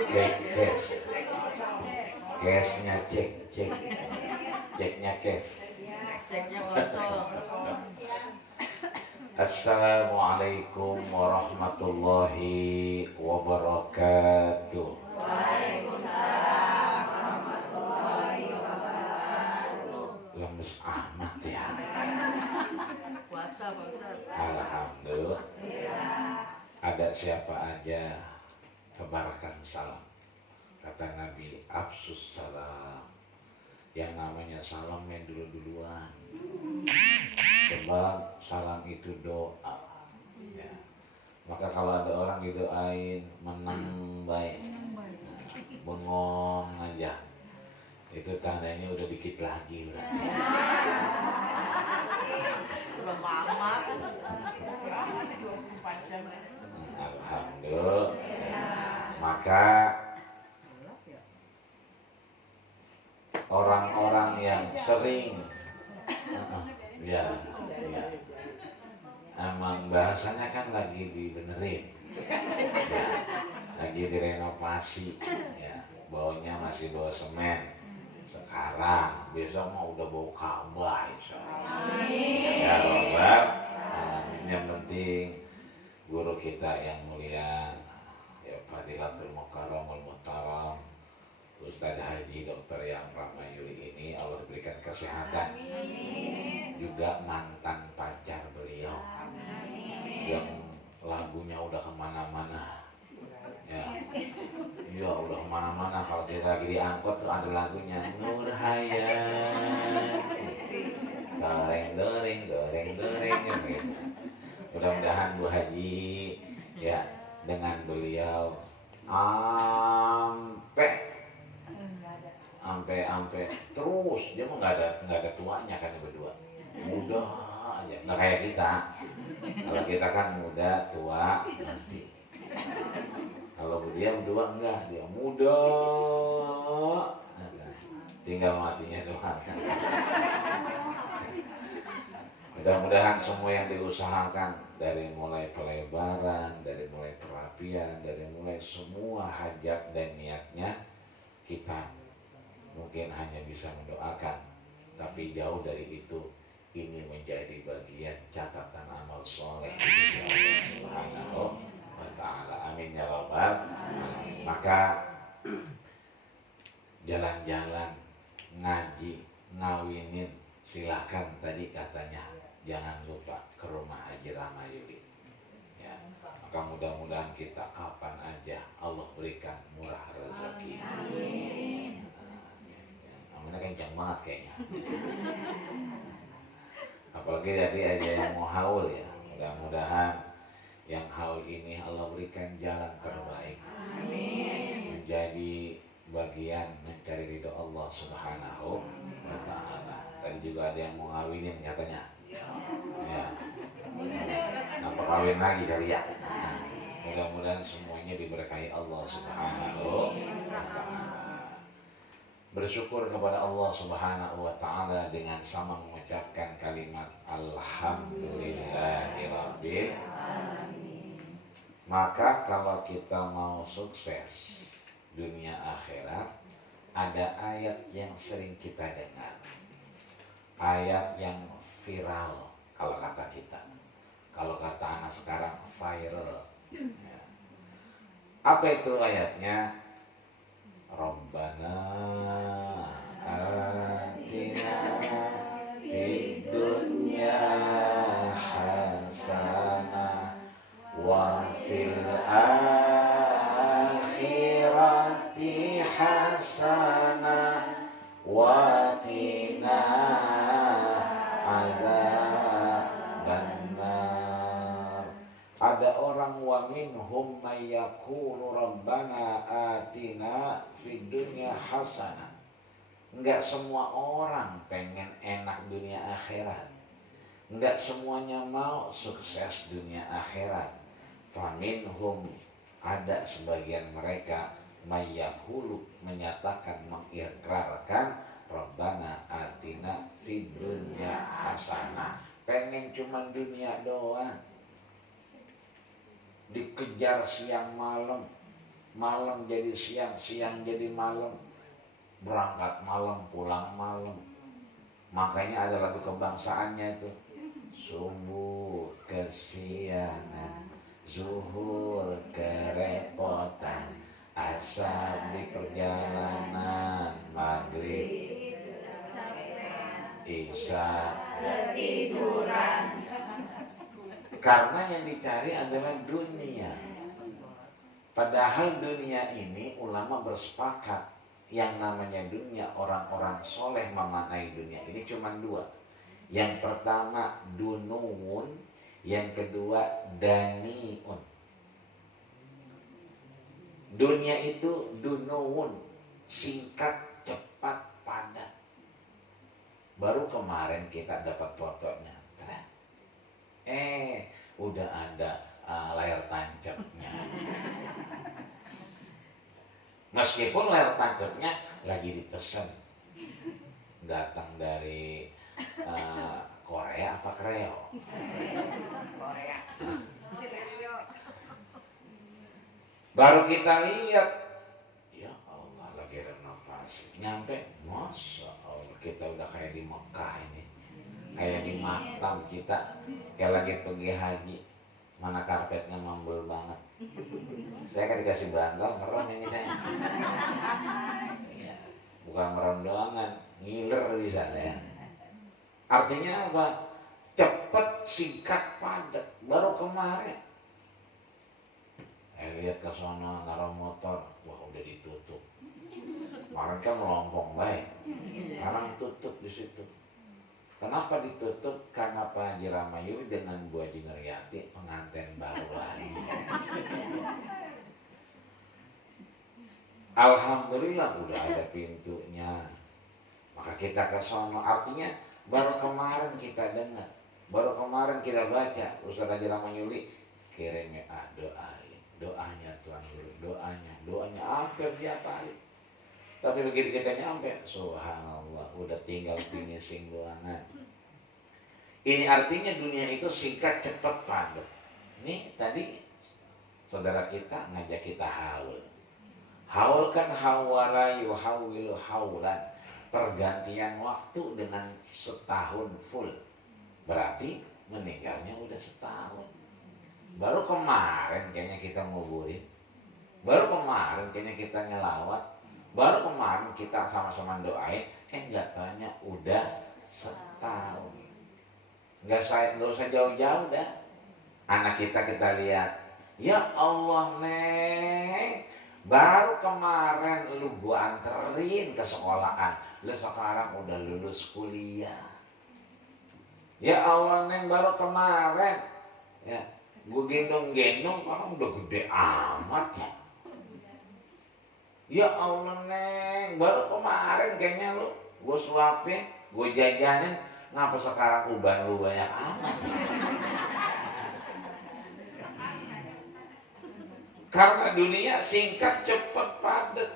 Cek Cashnya ceknya cash. Ceknya kosong. Assalamualaikum warahmatullahi wabarakatuh. Waalaikumsalam warahmatullahi wabarakatuh. Lemes amat ya. Puasa Pak Ustaz. Alhamdulillah. Ada siapa aja tebarkan salam. Kata Nabi, absus salam. Yang namanya salam yang duluan. Sebab salam itu doa. Ya. Maka kalau ada orang didoain menang baik, bengong aja, itu tandanya udah dikit lagi udah. Belum amat. Alhamdulillah. Maka orang-orang yang sering ya emang bahasanya kan lagi dibenerin ya, lagi direnovasi ya, baunya masih bau semen sekarang, besok mau udah bau Ka'bah ya Robert. Yang penting guru kita yang mulia ya Fadilatul Mukarramul Muhtaram Ustaz Haji Dr. yang Ramayuli ini Allah berikan kesehatan. Juga mantan pacar beliau yang lagunya udah kemana-mana ya, iya udah kemana-mana. Kalau dia lagi diangkut tuh ada lagunya Nur Hayat goreng gitu. Mudah-mudahan Bu Haji ya dengan beliau sampai terus dia mah nggak ada tuanya kan berdua, muda aja, nggak kayak kita. Kalau kita kan muda tua nanti, kalau dia berdua enggak, dia muda tinggal matinya doang. Mudah-mudahan semua yang diusahakan dari mulai pelebaran, dari mulai perapian, dari mulai semua hajat dan niatnya kita mungkin hanya bisa mendoakan, tapi jauh dari itu ini menjadi bagian catatan amal soleh di sisi Allah Subhanahu wa Ta'ala. Amin ya Rabbal alamin. Maka jalan-jalan, ngaji, ngawinin silahkan tadi katanya, jangan lupa ke rumah Haji Ramayuli ya. Maka mudah-mudahan kita kapan aja Allah berikan murah rezeki. Amin. Kencang banget kayaknya. Apalagi tadi aja yang mau haul ya. Mudah-mudahan yang haul ini Allah berikan jalan terbaik. Amin. Menjadi bagian mencari ridho Allah Subhanahu wa Ta'ala. Tadi juga ada yang mau ngawinin katanya. Ya. Apa kawin lagi kali ya? Mudah-mudahan semuanya diberkahi Allah Subhanahu wa Ta'ala. Bersyukur kepada Allah Subhanahu wa Ta'ala dengan sama mengucapkan kalimat Alhamdulillahirabbil alamin. Maka kalau kita mau sukses dunia akhirat, ada ayat yang sering kita dengar, ayat yang viral kalau kata kita, kalau kata anak sekarang viral ya. Apa itu ayatnya? Rabbana atina fid dunya hasanah wa fil akhirati hasanah wa qina adzabannar. Ada orang wa minhum may yaqulu rabbana atina fid dunya hasanah. Enggak semua orang pengen enak dunia akhirat. Enggak semuanya mau sukses dunia akhirat. Fa minhum, ada sebagian mereka may yaqulu, menyatakan, mengikrarkan rabbana atina fid dunya hasanah. Pengen cuma dunia doang, dikejar siang malam, malam jadi siang, siang jadi malam, berangkat malam, pulang malam. Makanya ada lagu kebangsaannya itu, subuh kesiangan, zuhur kerepotan, asar di perjalanan, maghrib isya ketiduran. Karena yang dicari adalah dunia. Padahal dunia ini ulama bersepakat, yang namanya dunia, orang-orang soleh memaknai dunia ini cuma dua. Yang pertama dunuun, yang kedua daniun. Dunia itu dunuun, singkat, cepat, padat. Baru kemarin kita dapat fotonya, udah ada layar tancapnya. Meskipun layar tancapnya lagi dipesan, datang dari Korea apa Kreo? Korea. Baru kita lihat, ya Allah lagi renovasi. Nyampe, Masya Allah kita udah kayak di Mekah ini, kayak di makam kita, kayak lagi pergi haji. Mana karpetnya mambul banget. Saya kan dikasih bantal, merem ini saya. Ya, bukan merem doang kan, ngiler bisa ya. Artinya apa? Cepet, singkat, padat. Baru kemarin lihat ke sana naruh motor, wah udah ditutup. Kemarin kan melompong baik, sekarang tutup di situ. Kenapa ditutup? Karena Pak Haji Ramayuri dengan Bu Haji Nuryati pengantin baru lagi. Alhamdulillah udah ada pintunya. Maka kita ke sono. Artinya baru kemarin kita dengar, baru kemarin kita baca Ustaz Haji Ramayuri kirim doanya Tuhan Guru, doanya hampir tiap hari. Tapi begitu kita nyampe, subhanallah, udah tinggal finishing doangan. Ini artinya dunia itu singkat, cepat, padat. Nih tadi saudara kita ngajak kita haul. Haul kan hawala yuhawilu haulan, pergantian waktu dengan setahun full. Berarti meninggalnya udah setahun. Baru kemarin kayaknya kita nguburin, baru kemarin kayaknya kita ngelawat, baru kemarin kita sama-sama doain, jatuhnya udah setahun. Nggak usah jauh-jauh dah. Anak kita lihat, ya Allah Neng, baru kemarin lu gua anterin ke sekolahan, lu sekarang udah lulus kuliah. Ya Allah Neng, baru kemarin ya gua gendong-gendong, orang udah gede amat ya. Ya Allah Neng, baru kemarin kayaknya lu gue suapin, gue jajanin, ngapa sekarang uban lu banyak amat? Karena dunia singkat, cepat, padat,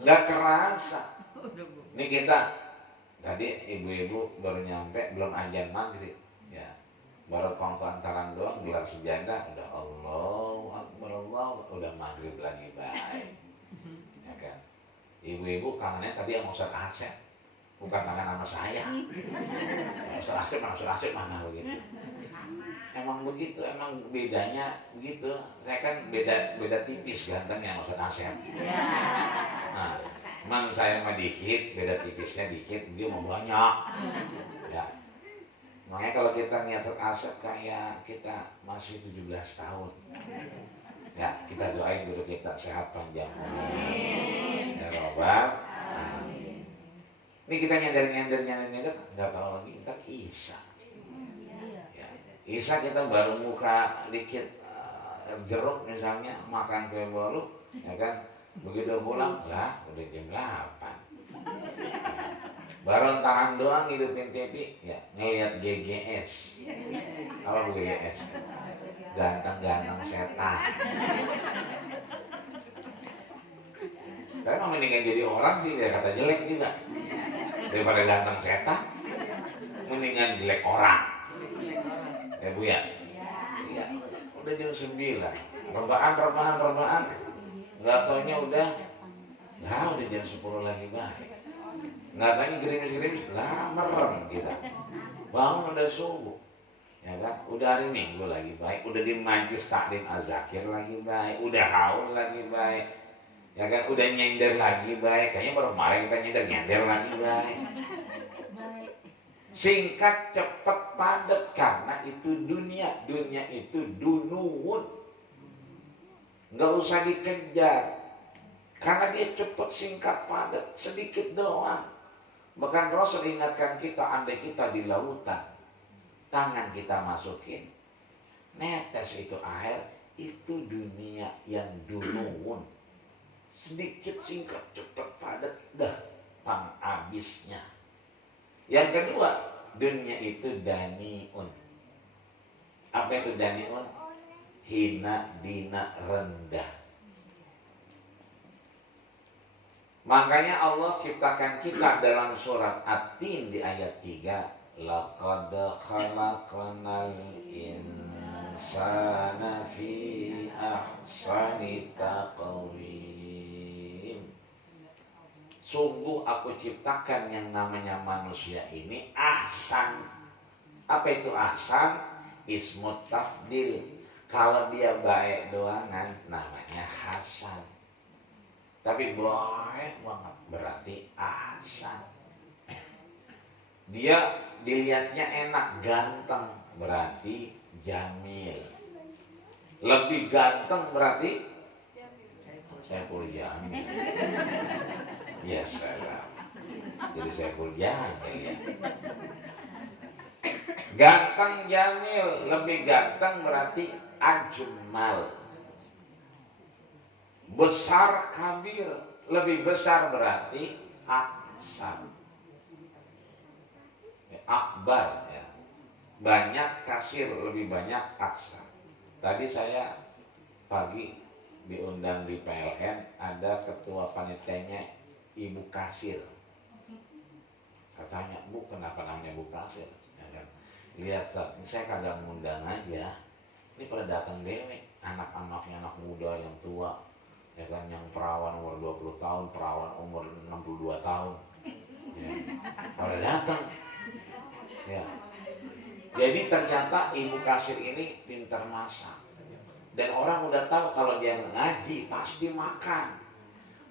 nggak kerasa. Ini kita tadi ibu-ibu baru nyampe, belum azan maghrib, ya, baru kongko antaran doang, gelar sejadah, udah Allahu Akbar, udah maghrib lagi baik. Ibu-ibu kangennya tadi sama Ustaz Asep, bukan kangen sama saya. Ustaz Asep mana begitu? Emang begitu, emang bedanya begitu. Saya kan beda tipis gantengnya sama Ustaz Asep. Nah, emang saya mah dikit, beda tipisnya dikit, dia mau banyak. Ya. Makanya kalau kita niat Ustaz Asep kayak kita masih 17 tahun. Ya, kita doain guru kita sehat panjang umur. Ya Robbal. Ini kita nyadar, nggak tahu lagi ntar Isya. Ya, Isya kita baru muka dikit jeruk misalnya, makan kue bolu, ya kan? Begitu pulang, lah udah jam 8. Baru ntaran doang hidupin TV, ya ngeliat GGS. Apa GGS? Ganteng-ganteng setan. Tapi mau mendingan jadi orang sih, biar kata jelek juga. Daripada ganteng setan, mendingan jelek orang. Ya Bu ya? Iya. Udah jam 9. Rebahan. taunya udah jam 10 lagi baik. Nggak tanya gerimis-gerimis, lah merem kita. Bangun udah subuh. Ya kan, udah hari Minggu lagi baik, udah di majlis taklim azakir lagi baik, udah haul lagi baik, ya kan, udah nyender lagi baik, kayaknya baru kemarin kita nyender lagi baik. Singkat, cepet, padat, karena itu dunia itu dunuun, nggak usah dikejar, karena dia cepet, singkat, padat, sedikit doang. Bahkan Rasul ingatkan kita, andai kita di lautan, tangan kita masukin, netes itu air, itu dunia yang dunuun, sedikit, singkat, cepat, padat, dah pang habisnya. Yang kedua, dunia itu daniun. Apa itu daniun? Hina, dina, rendah. Makanya Allah ciptakan kita dalam surat At-Tin di ayat 3. Laqad khalaqnal insana fi ahsani taqwim. Sungguh aku ciptakan yang namanya manusia ini ahsan. Apa itu ahsan? Ismut tafdil. Kalau dia baik doangan namanya hasan. Tapi baik banget berarti ahsan. Dia dilihatnya enak, ganteng, berarti jamil. Lebih ganteng berarti Saiful Jamil. Ya salam. Jadi Saiful Jamil ya. Ganteng, jamil, lebih ganteng berarti ajmal. Besar, kabir, lebih besar berarti aksan. Akbar ya. Banyak kasir, lebih banyak aksa. Tadi saya pagi diundang di PLN, ada ketua panitianya Ibu Kasir. Katanya, Bu, kenapa namanya Bu Kasir? Ya kan? Lihat, saya kagak ngundang aja. Ini pada datang dewe, anak-anaknya, anak muda yang tua, ya kan, yang perawan umur 20 tahun, perawan umur 62 tahun. Ya. Pada datang. Ya. Jadi ternyata Ibu Kasir ini pintar masak. Dan orang udah tahu kalau dia ngaji pasti makan,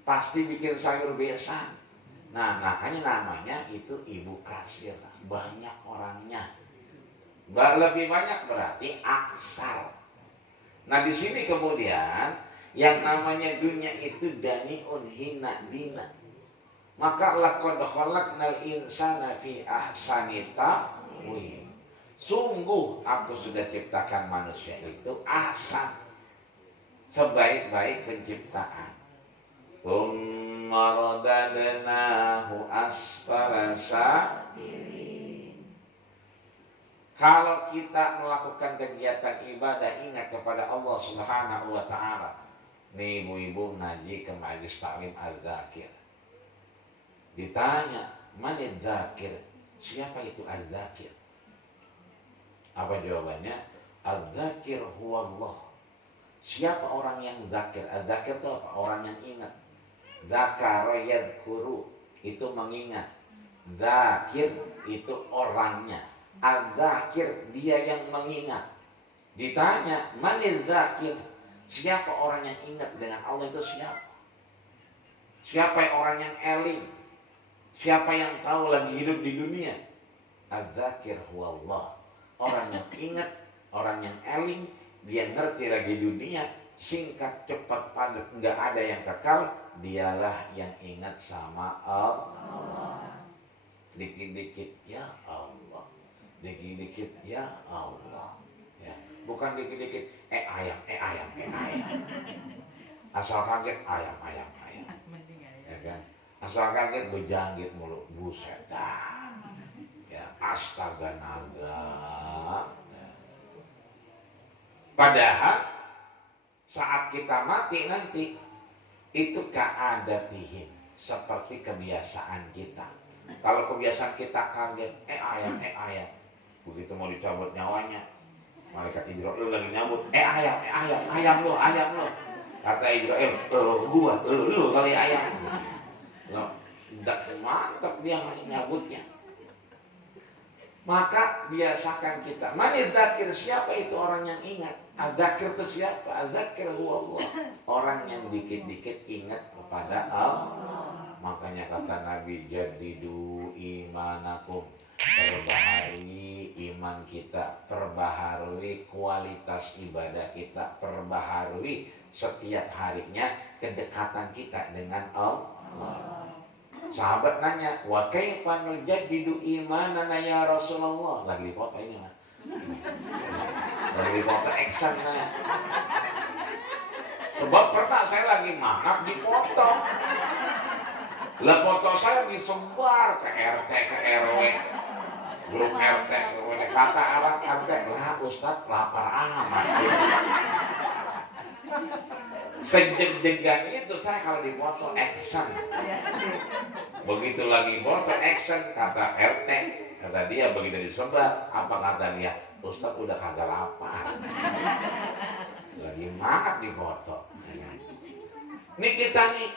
pasti bikin sayur besan. Nah, makanya namanya itu Ibu Kasir. Banyak orangnya. Lebih banyak berarti aksar. Nah, di sini kemudian yang namanya dunia itu daniun, hina, dina. Maka laqad khalaqnal insana fi ahsani taqwim. Sungguh aku sudah ciptakan manusia itu ahsan, sebaik-baik penciptaan. Tsumma radadnahu asfala safilin. Kalau kita melakukan kegiatan ibadah, ingat kepada Allah Subhanahu wa taala. Nih ibu-ibu ngaji ke majelis taklim az-zakir. Ditanya, mana dzakir? Siapa itu az-zakir? Apa jawabannya? Az-zakir huwallah. Siapa orang yang zakir? Az-zakir itu apa? Orang yang ingat. Zakara yadhkuru, itu mengingat. Zakir itu orangnya. Az-zakir dia yang mengingat. Ditanya, mana zakir? Siapa orang yang ingat dengan Allah itu siapa? Siapa orang yang eling? Siapa yang tahu lagi hidup di dunia? Az-zakir huwallah. Orang yang ingat, orang yang eling, dia ngerti lagi dunia, singkat, cepat, padat, nggak ada yang kekal, dialah yang ingat sama Allah. Dikit-dikit ya Allah, dikit-dikit ya Allah. Ya. Bukan dikit-dikit ayam. Asal kaget ayam. Ya kan? Asal kaget bejangit mulu, buset dah. Ya, astaga naga. Ya. Padahal saat kita mati nanti itu ka'adatihim, seperti kebiasaan kita. Kalau kebiasaan kita kaget, ayam. Begitu mau dicabut nyawanya, malaikat Jibril lagi nyambut, ayam lo. Kata Ibrahim, lu kali ayam. Mantap dia nyabutnya. Maka biasakan kita. Mani dzakir, siapa itu orang yang ingat? Adzakir itu siapa? Adzakir huwa Allah. Orang yang dikit-dikit ingat kepada Allah. Makanya kata Nabi, jadidu imanakum. Perbaharui iman kita, perbaharui kualitas ibadah kita, perbaharui setiap harinya kedekatan kita dengan Allah. Sahabat nanya, wa kaifa nujaddidu imanana ya Rasulullah? Lagi dipoto ini mah. Lagi dipoto action nah. Sebab pernah saya lagi makan dipoto. Lah foto saya disebar ke RT, ke RW. Grup RT, kata alat RT, lah Ustadz lapar amat. Sejeg-jegan itu saya kalau dipoto action. Begitu lagi foto action, kata RT, kata dia begitu disebar, apa kata dia? Ustadz udah kagak lapar. Lagi makan di foto. Ini kita nih,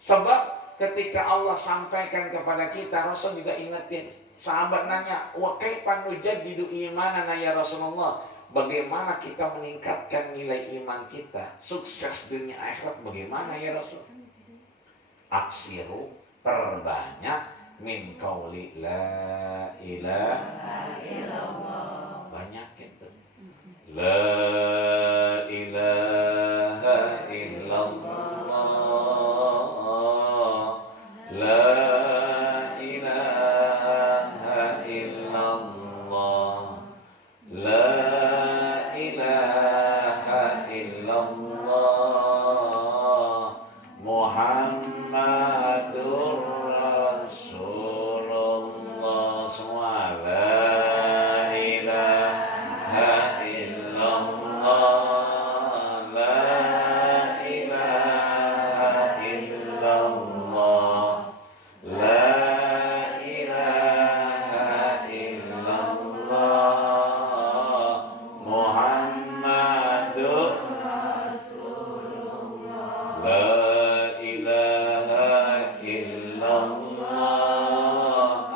sebab ketika Allah sampaikan kepada kita, Rasul juga ingetin. Sahabat nanya, wa kaifa nujaddidu imanana ya Rasulullah? Bagaimana kita meningkatkan nilai iman kita? Sukses dunia akhirat bagaimana ya Rasul? Aksiru, perbanyak min qauli la ilaha illallah. Banyak itu. La ilaha illallah. La ilaha illallah. La ilaha illallah. Muhammadur Rasulullah. Semua la ilaha illallah. La ilaha illallah. La ilaha illallah. Muhammadur Rasulullah. La ilaha illallah.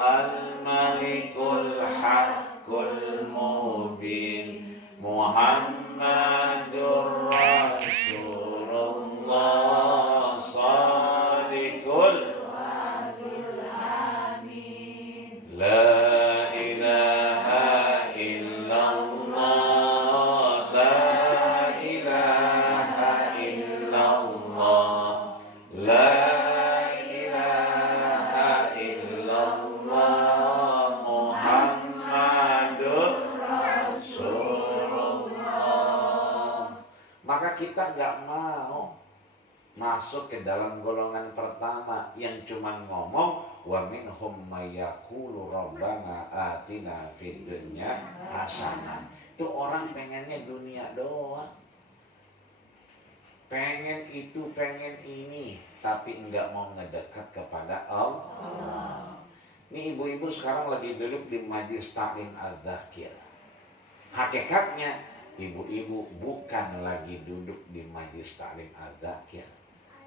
Al-Malikul Haqqul Mubin. Muhammadur Rasulullah. Sadiqul La ilaha illallah. La ilaha illallah. La ilaha illallah. Muhammadur Rasulullah. Maka kita nggak mau masuk ke dalam golongan pertama yang cuman ngomong wa minhum mayyaqulu rabbana atina fid dunya hasanah. Itu orang pengennya dunia doang. Pengen itu, pengen ini, tapi enggak mau ngedekat kepada Allah. Ini ibu-ibu sekarang lagi duduk di majlis taklim adzakir. Hakikatnya ibu-ibu bukan lagi duduk di majlis taklim adzakir,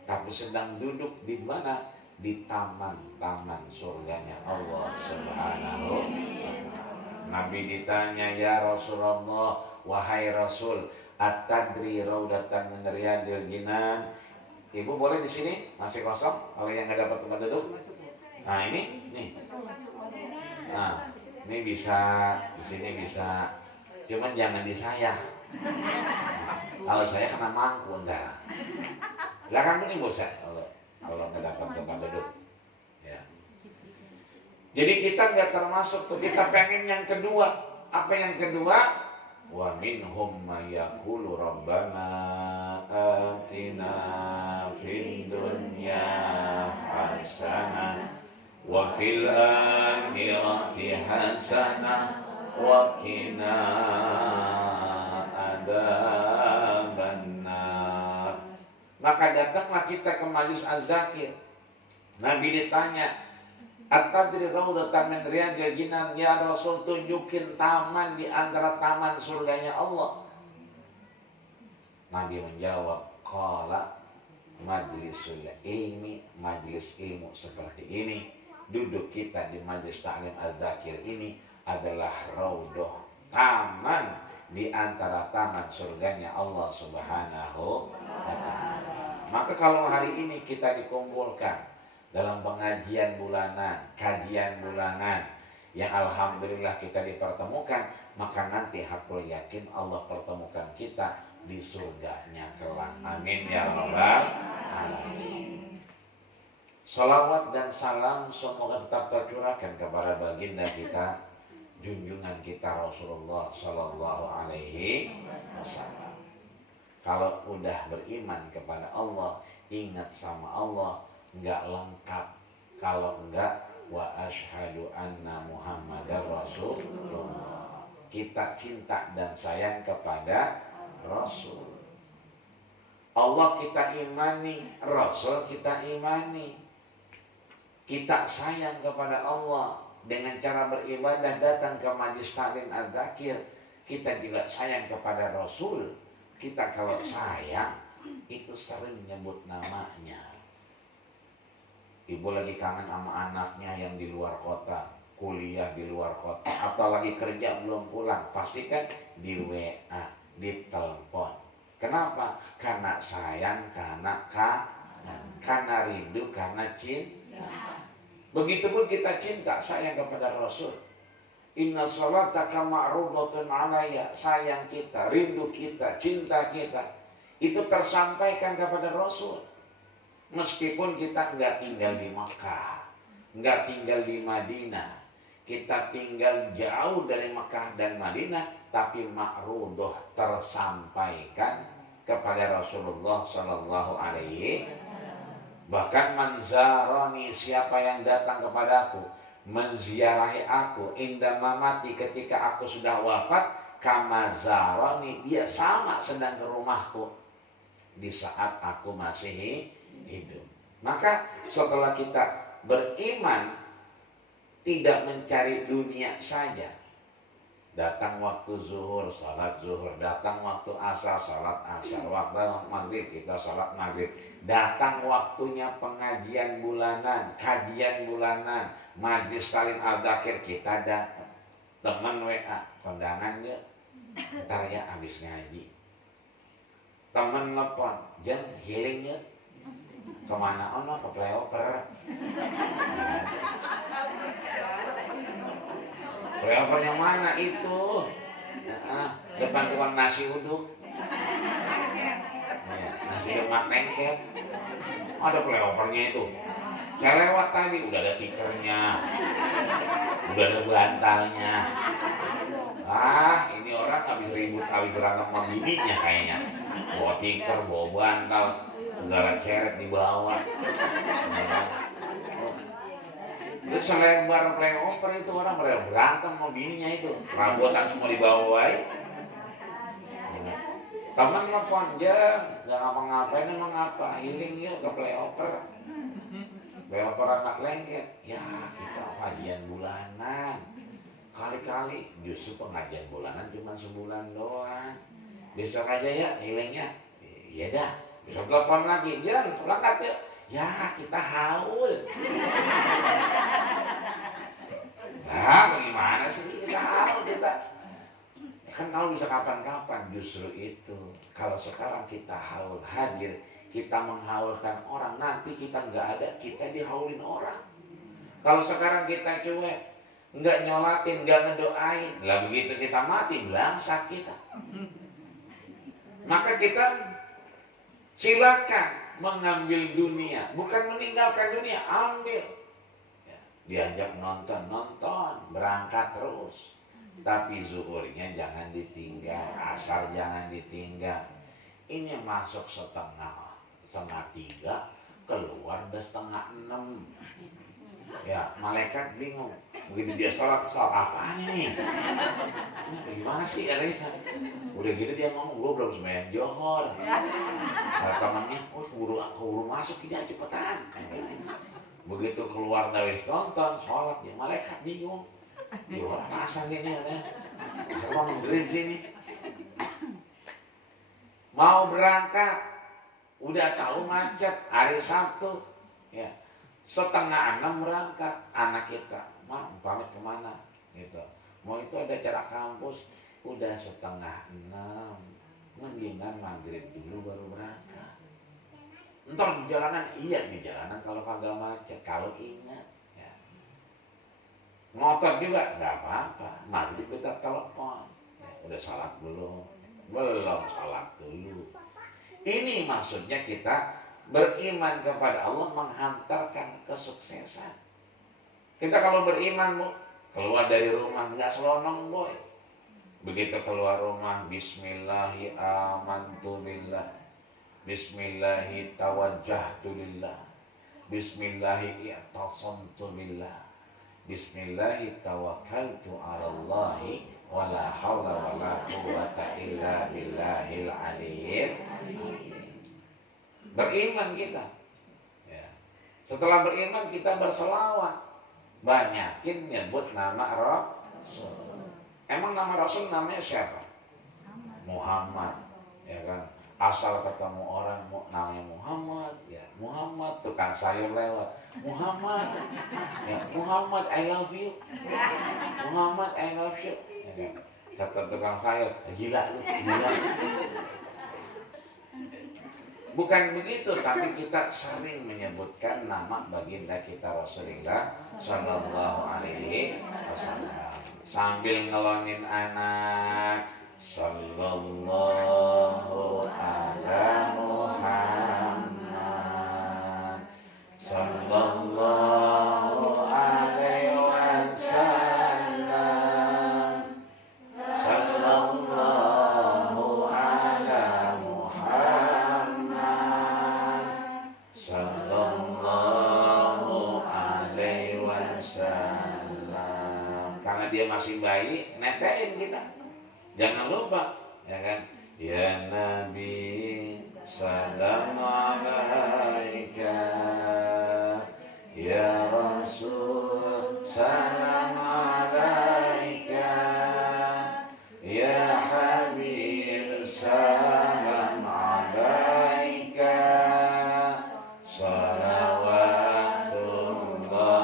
tapi sedang duduk di mana? Di taman-taman surganya Allah Subhanahu wa ta'ala. Nabi ditanya, ya Rasulullah, wahai Rasul, at-tadri raudatan min riyadil jinan. Ibu boleh di sini? Masih kosong? Kalau yang nggak dapat tempat duduk? Nah ini, nih. Nah, ini bisa, di sini bisa. Cuman jangan di saya. Kalau saya kena mangku enggak. Silakan ini Bu saya kalau nggak dapat tempat duduk. Ya. Jadi kita nggak termasuk tuh, kita pengen yang kedua. Apa yang kedua? Wa minhum mayyaqulu rabbana atina fid dunya hasanah wa fil akhirati hasanah wa qina adzabannar. Maka datanglah kita ke majlis az-zakir. Nabi ditanya, at-tadri raudatan min riyadil jinan, ya Rasul, tunjukin taman di antara taman surganya Allah. Nabi menjawab, qala majlisul ilmi, majlis ilmu seperti ini, duduk kita di majlis ta'lim al-dzakir ini adalah raudhah, taman di antara taman surganya Allah Subhanahu wa ta'ala. Maka kalau hari ini kita dikumpulkan dalam pengajian bulanan, kajian bulanan yang alhamdulillah kita dipertemukan, maka nanti hakul yakin Allah pertemukan kita di surganya kelak. Amin ya rabbal alamin. Salawat dan salam semoga tetap tercurahkan kepada baginda kita, junjungan kita Rasulullah Sallallahu Alaihi Wasallam. Kalau udah beriman kepada Allah, ingat sama Allah, nggak lengkap kalau enggak wa asyhadu anna Muhammadar Rasulullah. Kita cinta dan sayang kepada Rasul. Allah kita imani, Rasul kita imani. Kita sayang kepada Allah dengan cara beribadah, datang ke majlis ta'lim al-dzakir. Kita juga sayang kepada Rasul. Kita kalau sayang itu sering nyebut namanya. Ibu lagi kangen sama anaknya yang di luar kota, kuliah di luar kota, atau lagi kerja belum pulang, pastikan di WA, di telepon. Kenapa? Karena sayang, karena rindu, karena cinta. Begitupun kita cinta, sayang kepada Rasul. Inna salataka ma'rudatun alayya. Sayang kita, rindu kita, cinta kita, itu tersampaikan kepada Rasul. Meskipun kita nggak tinggal di Makkah, nggak tinggal di Madinah, kita tinggal jauh dari Makkah dan Madinah, tapi ma'rudah tersampaikan kepada Rasulullah Sallallahu Alaihi. Bahkan manzaroni, siapa yang datang kepadaku, menziarahi aku, indah mamati, ketika aku sudah wafat, kamazaroni, dia sama sedang ke rumahku di saat aku masih hidup. Maka setelah kita beriman, tidak mencari dunia saja, datang waktu zuhur, salat zuhur, datang waktu asar, salat asar, waktu maghrib kita salat maghrib, datang waktunya pengajian bulanan, kajian bulanan, majlis ta'lim al-dzakir, kita datang. Teman WA, kondangan ya, ntar ya habis ngaji. Teman telepon, jam healing ya, kemana ono, ke playoper. Playoper yang mana itu? Depan tukang nasi uduk. Ya, nasi lemak lengket. Ada playopernya itu. Saya lewat tadi, udah ada tikernya, udah ada bantalnya. Ini orang habis ribut, habis berantem sama bininya kayaknya. Bawa tiker, bawa bantal, segala ceret dibawa. Terus selebar playoper itu orang berantem sama bininya itu, rabotan semua dibawa. Temen nelfon, nggak ngapa-ngapain, emang apa? Healing yuk ke playoper. Playoper anak lengket. Ya kita kajian bulanan. Kali-kali justru pengajian bulanan cuma sebulan doang. Besok aja ya healingnya. Iya dah. Besok telepon lagi, jangan berangkat yuk. Ya kita haul. Nah bagaimana sih kita haul kita? Kan kalau bisa kapan-kapan, justru itu. Kalau sekarang kita haul, hadir, kita menghaulkan orang, nanti kita nggak ada, kita dihaulin orang. Kalau sekarang kita cuek, nggak nyolatin, nggak ngedoain, lah begitu kita mati, belangsak kita. Maka kita silakan mengambil dunia, bukan meninggalkan dunia, ambil. Diajak nonton, berangkat terus. Tapi zuhurnya jangan ditinggal, asar jangan ditinggal. Ini masuk setengah 3, keluar udah 5:30. Ya, malaikat bingung. Begitu dia sholat apaan ini? Gimana sih adanya? Udah gitu dia ngomong, gue belum sembahyang johor. Nah, temannya, keburu masuk, tidak cepetan. Begitu keluar dari nonton, sholat, ya malaikat bingung. Ya orang pasang ini ya, sama mengerin sini. Mau berangkat, Udah tahu macet hari Sabtu, ya 5:30 berangkat anak kita, mak pamit kemana gitu, mau itu ada acara kampus, udah 5:30, mendingan maghrib dulu baru berangkat. Ntar di jalanan, iya di jalanan kalau kagak macet, kalau ingat ya. Ngotot juga nggak apa-apa, maghrib kita telepon, ya, udah salat belum salat dulu. Ini maksudnya kita beriman kepada Allah menghantarkan kesuksesan. Kita kalau beriman, Bu, keluar dari rumah nggak selonong, boy. Begitu keluar rumah, Bismillahi amantu billah, Bismillahi tawajjahtu lillah, Bismillahi i'tasamtu billah, Bismillahi tawakkaltu 'ala Allahi wala haula wala quwwata illa billahil aliyyil. Beriman kita. Ya. Setelah beriman kita berselawat, banyakin nyebut nama Rasul. Emang nama Rasul namanya siapa? Muhammad, ya kan? Asal ketemu orang namanya Muhammad, ya Muhammad, tukang sayur lewat, Muhammad, ya Muhammad I love you, Muhammad I love you, ya kan? Kata tukang sayur, gila lu, gila. Bukan begitu, tapi kita sering menyebutkan nama baginda kita Rasulullah Shallallahu Alaihi Wasallam sambil ngelonin anak, Sallallahu ala Muhammad, Sallallahu alaihi wasallam, Sallallahu ala Muhammad, Sallallahu alaihi wasallam. Karena dia masih bayi, netein kita. Jangan lupa, ya kan? Ya Nabi, salam alaika. Ya Rasul, salam alaika. Ya Habib, salam alaika. Salawatullah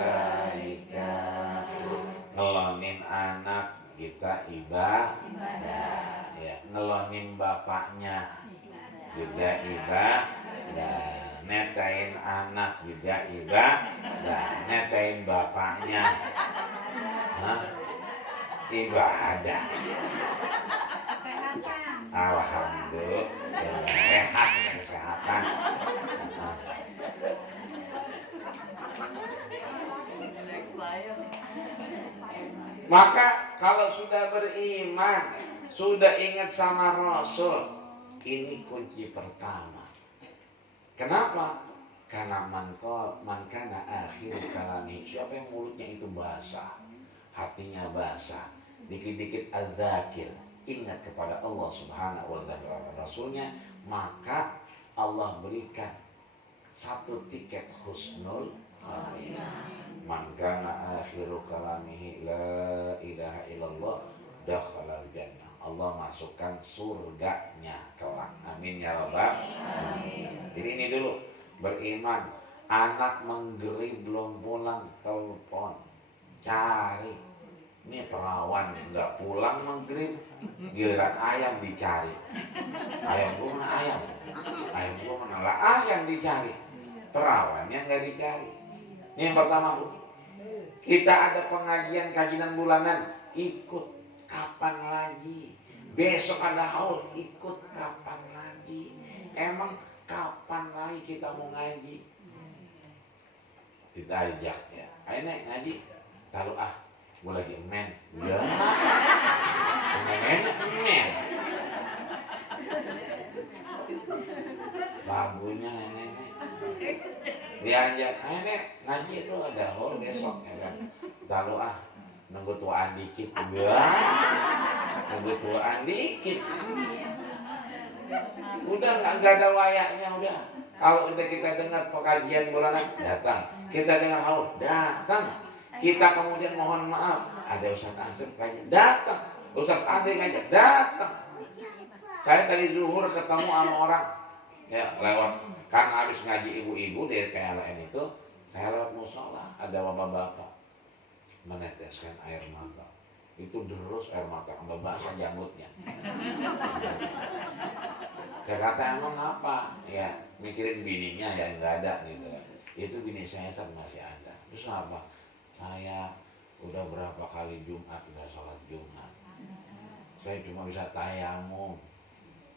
alaika. Ngelonin anak kita ibadah, ya. Ngelonin bapaknya juga ibadah, netain anak juga ibadah, netain bapaknya ibadah. Alhamdulillah sehat, kesehatan. Maka kalau sudah beriman, sudah ingat sama Rasul, ini kunci pertama. Kenapa? Karena man kana akhir kalami, siapa yang mulutnya itu basah, hatinya basah, dikit-dikit adzakir, ingat kepada Allah Subhanahu wa taala Rasulnya, maka Allah berikan satu tiket husnul khatimah. Man kana akhiru kalamihi la ilaha illallah dakhalal jannah. Allah masukkan surganya kelak. Amin ya rabbal alamin. Jadi ini dulu, beriman. Anak menggerik belum pulang, telepon, cari. Ini perawan nggak pulang menggerik, giliran ayam dicari. Ayam gua mana ayam? Ayam gua mana lah? Ayam dicari. Perawannya nggak dicari. Ini yang pertama, Bu. Kita ada pengajian kajian bulanan, ikut kapan lagi? Besok ada haul, ikut kapan lagi? Emang kapan lagi kita mau ngaji? Kita ajak ya. Ayo nek ngaji. Taruh gue lagi emen. Ya. Emen. Babunya nenek. Diajak, ayo nek ngaji itu ada haul besok ya kan. Taruh nunggu tuaan dikit. Ya. Nunggu tuaan dikit. Udah nggak ada wayaknya udah. Kalau udah kita dengar pengajian bulanan datang, kita dengar haul datang, kita kemudian mohon maaf ada Ustaz Asep kajian datang, Ustaz Ade ngajak datang. Saya tadi zuhur ketemu sama orang Ya lewat, karena habis ngaji ibu-ibu dari PLN itu, saya lewat musola, ada bapak-bapak meneteskan air mata. Itu terus air mata, sampai basah janggutnya. Saya kata emang apa? Ya mikirin bininya ya nggak ada gitu. Itu bini saya masih ada. Terus apa? Saya udah berapa kali Jumat nggak sholat Jumat. Saya cuma bisa tayamum,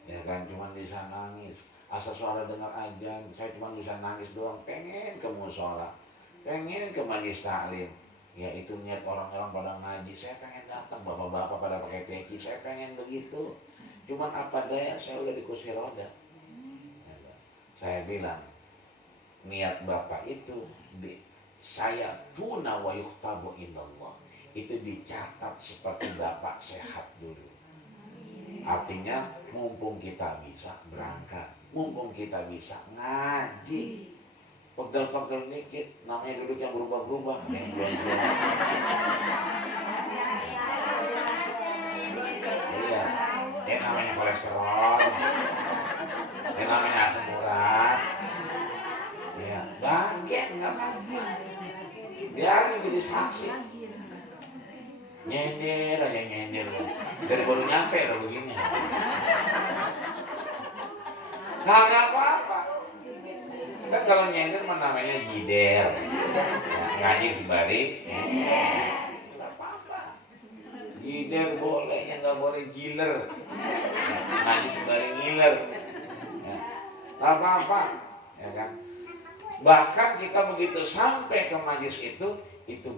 ya kan, cuma bisa nangis. Asal suara dengar ajan, saya cuma bisa nangis doang. Pengen ke musola, pengen ke majelis taklim. Ya itu niat orang-orang pada ngaji, saya pengen datang, bapak-bapak pada pakai peci, saya pengen begitu. Cuman apa daya, saya udah di kursi roda. Saya bilang, niat bapak itu saya tuna wa yuktabu indallah. Itu dicatat seperti bapak sehat dulu. Artinya mumpung kita bisa berangkat, mumpung kita bisa ngaji, pegel-pegel dikit, namanya duduk yang berubah-berubah, yang bulan-bulan. Iya, yang namanya kolesterol, yang namanya asam urat, ya bagian nggak apa-apa, biarin jadi saksi. Nyender aja nyender, dari baru nyampe loh begini. Kagak apa-apa. Kan kalau nyender mah namanya gider. Ngaji sembari nggak apa-apa. Gider boleh, yang nggak boleh giler. Ngaji sembari ngiler. Nggak apa-apa, ya kan? Bahkan kita begitu sampai ke majlis itu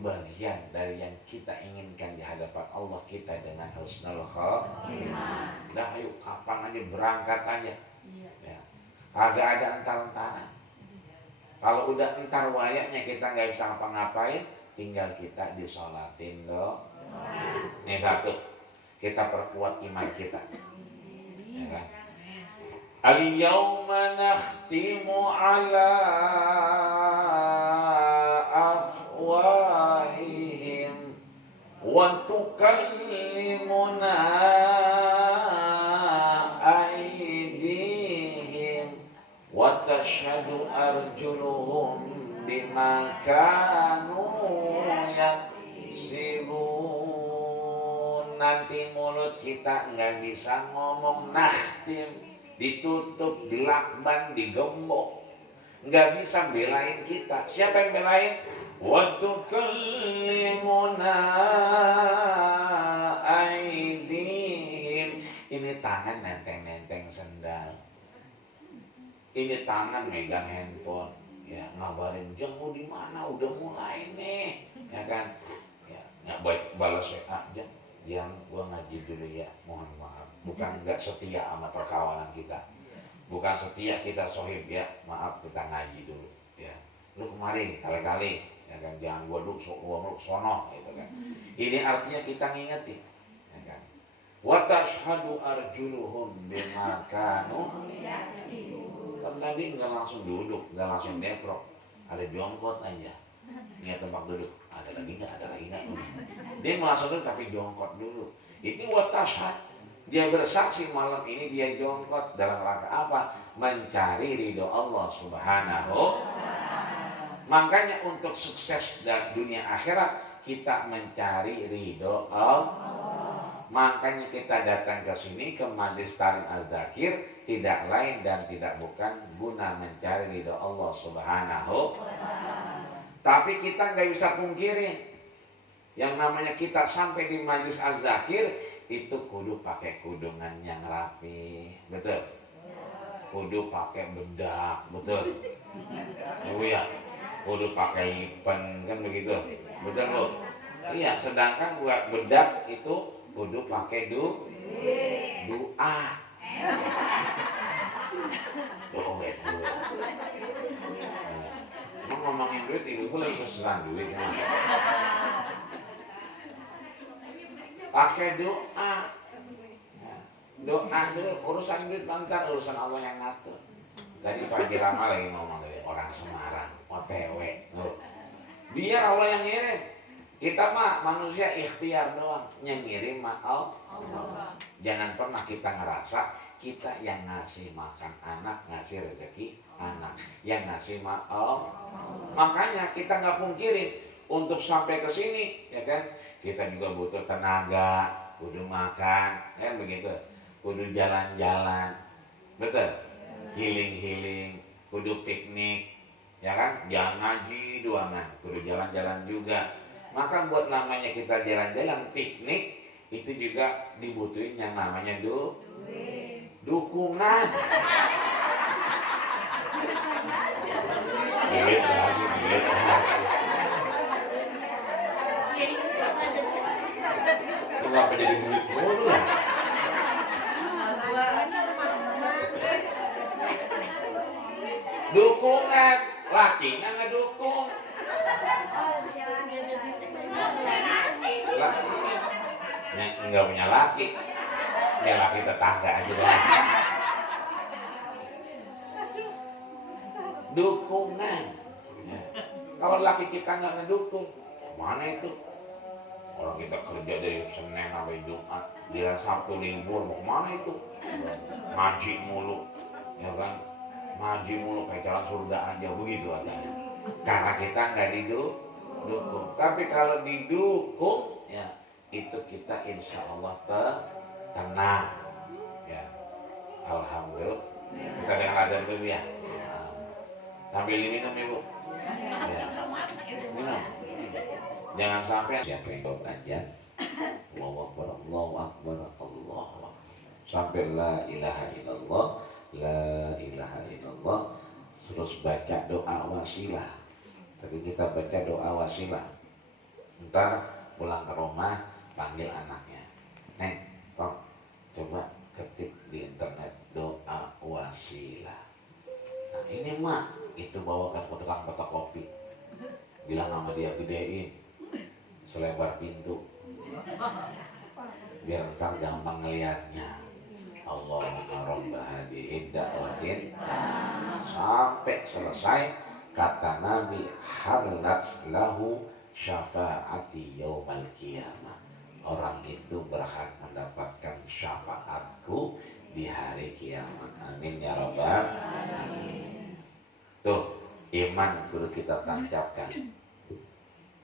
bagian dari yang kita inginkan di hadapan Allah kita dengan husnul khotimah. Dah ayo kapan aja berangkat aja. Ya. Agak ada entar-entaran. Kalau udah entar wayaknya kita nggak bisa ngapa-ngapain, tinggal kita disolatin doh. Ini satu, kita perkuat iman kita. Ya kan? Al-yawma nakhtimu ala afwahihim wa tukallimuna aydihim wa tashhadu arjuluhum bima kanu yaksibun. Nanti mulut kita nggak bisa ngomong, nakhtim, ditutup, dilakban, digembok, nggak bisa belain kita. Siapa yang belain? Wa tukallimuna aydihim. Ini tangan nenteng-nenteng sendal, ini tangan megang handphone, ya ngabarin jam mau di mana, udah mulai nih, ya kan? Ya nggak balas WA jam, yang gua ngaji dulu ya, mohon maaf. Bukan nggak setia sama perkawanan kita, bukan setia kita sohib ya, maaf kita ngaji dulu ya. Lu kemari kali-kali, ya kan, jangan gua lu sono gitu kan. Ini artinya kita ngingetin, ya kan. Wa tashhadu arjuluhum bima kanu yaksibun. Kan tadi nggak langsung duduk, nggak langsung deprok, ada jongkot aja. Ini tempat duduk, ada lagi nggak? Dia langsung duduk tapi jongkot dulu. Ini wa tashhad. Dia bersaksi malam ini dia jongkot dalam rangka apa? Mencari ridho Allah Subhanahu. Makanya untuk sukses dalam dunia akhirat kita mencari ridho Allah. Makanya kita datang ke sini ke Majelis Ta'lim Al-Dzakir tidak lain dan tidak bukan guna mencari ridho Allah Subhanahu. Tapi kita nggak bisa pungkirin yang namanya kita sampai di Majelis Al-Dzakir itu kudu pakai kudungan yang rapi, betul? Kudu pakai bedak, betul? Oh ya, kudu pakai lipen, kan begitu, betul lo? Iya, sedangkan buat bedak itu kudu pakai doa. Doa. Emang ngomongin duit, ibu gue lagi pesan duit kan? Pakai doa. Doa dulu, urusan duit bentar, urusan Allah yang ngatur. Tadi Pak Haji Rama lagi ngomong dari orang Semarang, OTW. Biar Allah yang ngirim. Kita mah manusia ikhtiar doang, yang ngirim mah Allah. Jangan pernah kita ngerasa kita yang ngasih makan anak, ngasih rezeki anak, yang ngasih mah Allah. Makanya kita nggak pungkirin untuk sampai ke sini, ya kan? Kita juga butuh tenaga, kudu makan, ya begitu. Kudu jalan-jalan, betul? Healing-healing, kudu piknik, ya kan? Jangan ngaji doangan, kudu jalan-jalan juga. Maka buat namanya kita jalan-jalan piknik itu juga dibutuhin yang namanya dukungan. Duit lagi, duit lagi. Itu ngapa jadi duit mulu ya? Dukungan, lakinya ngedukung. Lakinya nggak punya laki, ya laki tetangga aja lah. Dukungan. Ya. Kalau laki kita nggak ngedukung, mana itu? Orang kita kerja dari Senin sampai Jumat, dia Sabtu libur, mau kemana itu? Ngaji mulu, ya kan? Ngaji mulu kayak jalan surga aja, begitu katanya. Karena kita nggak didukung. Tapi kalau didukung, ya itu kita insya Allah tenang. Ya, alhamdulillah. Kita dengan azan dulu ya. Sambil minum ibu. Ya. Minum. Jangan sampai siapa yang kau ajar. Allahu Akbar, Allahu Akbar, Allahu Akbar. Sampai la ilaha illallah, la ilaha illallah. Terus baca doa wasilah. Tapi kita baca doa wasilah. Ntar pulang ke rumah panggil anaknya. Neng, Tom, coba ketik di internet doa wasilah. Nah ini mah itu bawakan ke tukang fotokopi. Bilang sama dia gedein selebar pintu. Biar ntar gampang ngelihatnya. Allahumma rabba hadihi da'watin sampai selesai kata Nabi halat lahu syafaati yaumal qiyamah. Orang itu berhak mendapatkan syafaatku di hari kiamat. Amin ya rabbal alamin. Tuh, iman kudu kita tancapkan.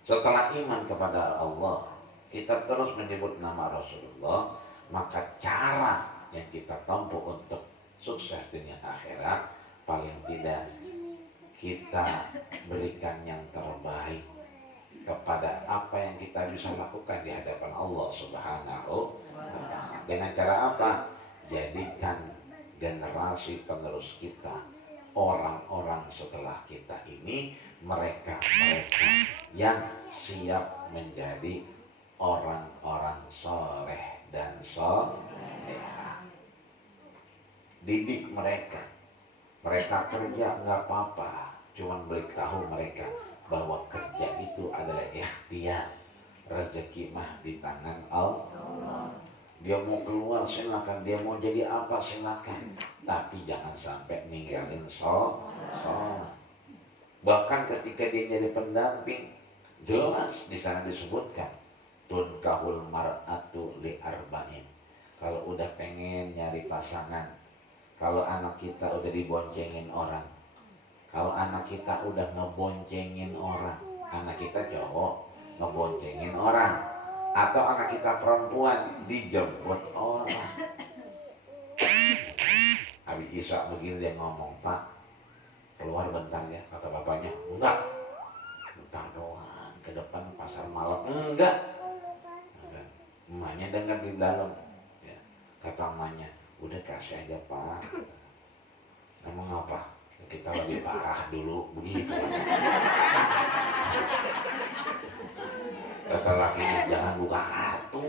Setelah iman kepada Allah, kita terus menyebut nama Rasulullah, maka cara yang kita tempuh untuk sukses dunia akhirat paling tidak kita berikan yang terbaik kepada apa yang kita bisa lakukan di hadapan Allah Subhanahu wa ta'ala. Dengan cara apa? Jadikan generasi penerus kita, orang-orang setelah kita ini, mereka yang siap menjadi orang-orang soleh dan soleha. Didik mereka kerja nggak apa-apa, cuman beritahu mereka bahwa kerja itu adalah ikhtiar, rezeki mah di tangan Allah. Dia mau keluar silakan, dia mau jadi apa silakan, tapi jangan sampai ninggalin sholat. Bahkan ketika dia jadi pendamping, jelas di sana disebutkan tunkahul mar'atu li arba'in. Kalau udah pengen nyari pasangan, kalau anak kita udah diboncengin orang, kalau anak kita udah ngeboncengin orang, anak kita cowok ngeboncengin orang, atau anak kita perempuan dijemput orang. Habis Isa begini dia ngomong, Pak keluar bentar ya, kata bapaknya. Enggak, bentar doang, ke depan pasar malam. Enggak. Emaknya dengar di dalam ya. Kata emaknya, udah kasih aja Pak. Emang apa? Kita lebih parah dulu, begitu. Kata lakinya, jangan buka kartu.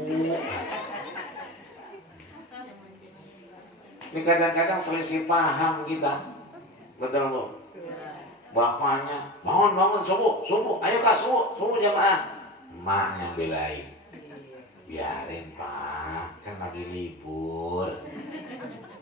Ini kadang-kadang selisih paham kita. Betul Bu? Bapaknya, bangun subuh, ayo Kak subuh jamaah. Emaknya belain. Biarin Pak, kan lagi libur.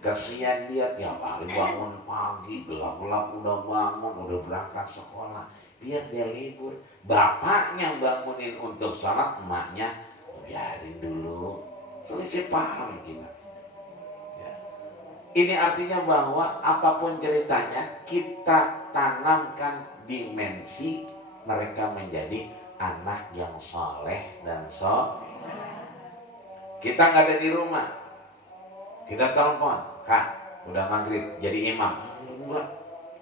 Kasihan dia tiap hari bangun pagi, gelap-gelap udah bangun, udah berangkat sekolah. Biar dia libur. Bapaknya bangunin untuk sholat, emaknya biarin dulu. Selisih paham kita. Ya. Ini artinya bahwa apapun ceritanya, kita tanamkan dimensi mereka menjadi anak yang soleh dan Kita nggak ada di rumah, kita telepon, Kak, udah maghrib, jadi imam. Enggak,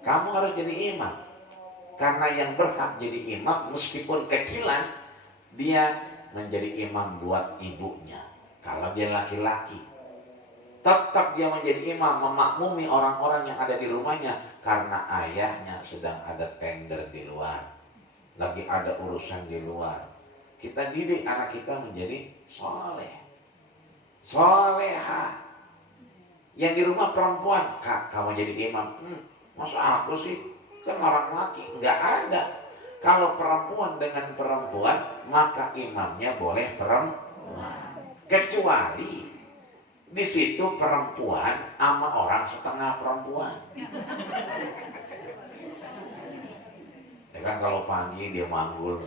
kamu harus jadi imam. Karena yang berhak jadi imam, meskipun kecilan, dia menjadi imam buat ibunya. Kalau dia laki-laki, tetap dia menjadi imam, memakmumi orang-orang yang ada di rumahnya. Karena ayahnya sedang ada tender di luar, lagi ada urusan di luar. Kita didik anak kita menjadi soleh, soleha. Yang di rumah perempuan, Kak, kamu jadi imam. Masa aku sih, kan orang laki. Nggak ada. Kalau perempuan dengan perempuan, maka imamnya boleh perempuan. Kecuali di situ perempuan sama orang setengah perempuan. Ya kan kalau pagi dia manggul,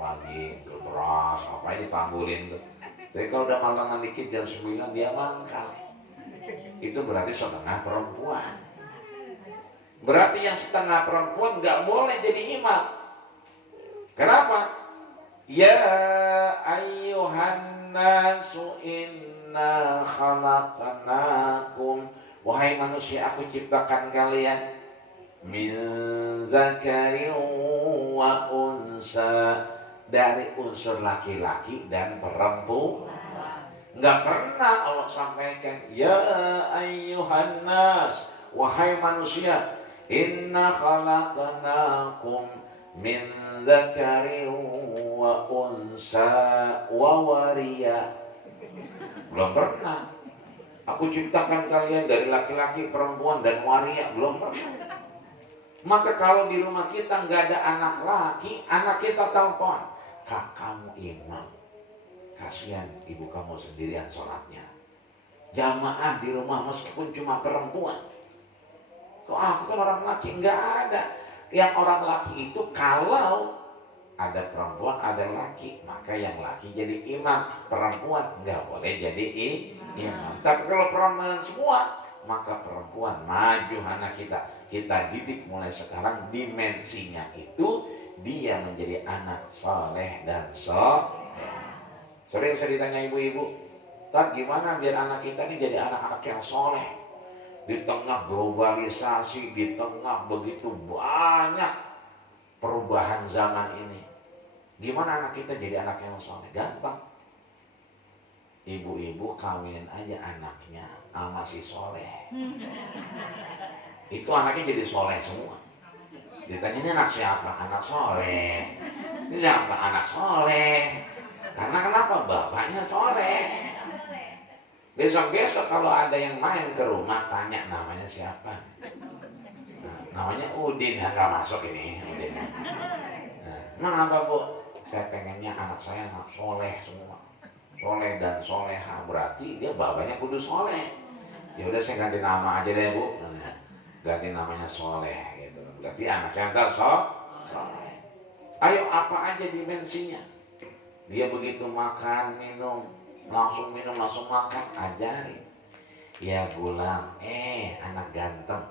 pagi beras, apa aja dipanggulin tuh. Tapi kalau udah malam dikit jam 9 dia mangkal. Itu berarti setengah perempuan. Berarti yang setengah perempuan nggak boleh jadi imam. Kenapa? Ya ayyuhan nasu inna khalaqnakum. Wahai manusia, aku ciptakan kalian min zakarin wa unsa, dari unsur laki-laki dan perempuan. Nggak pernah Allah sampaikan ya ayyuhan nas, wahai manusia, inna khalaqnakum min dzakarin wa unsa wa wariya. Belum pernah. Aku ciptakan kalian dari laki-laki, perempuan, dan waria. Belum pernah. Maka kalau di rumah kita nggak ada anak laki, anak kita telepon, Kak, kamu imam. Kasihan ibu kamu sendirian sholatnya. Jamaah di rumah meskipun cuma perempuan. Kok aku kan orang laki? Nggak ada. Yang orang laki itu kalau ada perempuan, ada laki, maka yang laki jadi imam. Perempuan nggak boleh jadi imam. Tapi kalau perempuan semua, maka perempuan maju anak kita. Kita didik mulai sekarang dimensinya itu dia menjadi anak soleh dan Sering saya ditanya ibu-ibu, Tad, gimana biar anak kita ini jadi anak-anak yang soleh? Di tengah globalisasi, di tengah begitu banyak perubahan zaman ini, gimana anak kita jadi anak yang soleh? Gampang. Ibu-ibu kawinin aja anaknya sama si soleh. Itu anaknya jadi soleh semua. Ditanya ini anak siapa? Anak soleh. Ini siapa? Anak soleh. Karena kenapa? Bapaknya soleh. Besok-besok kalau ada yang main ke rumah, tanya namanya siapa. Nah, namanya Udin, ya nggak masuk ini Udin. Nah, apa Bu? Saya pengennya anak saya anak soleh semua. Soleh dan soleha, berarti dia bapaknya kudu soleh. Ya udah saya ganti nama aja deh Bu. Ganti namanya soleh gitu. Berarti anaknya ntar soleh. Ayo apa aja dimensinya. Dia begitu makan, minum, langsung makan, ajarin. Ya gulam, anak ganteng.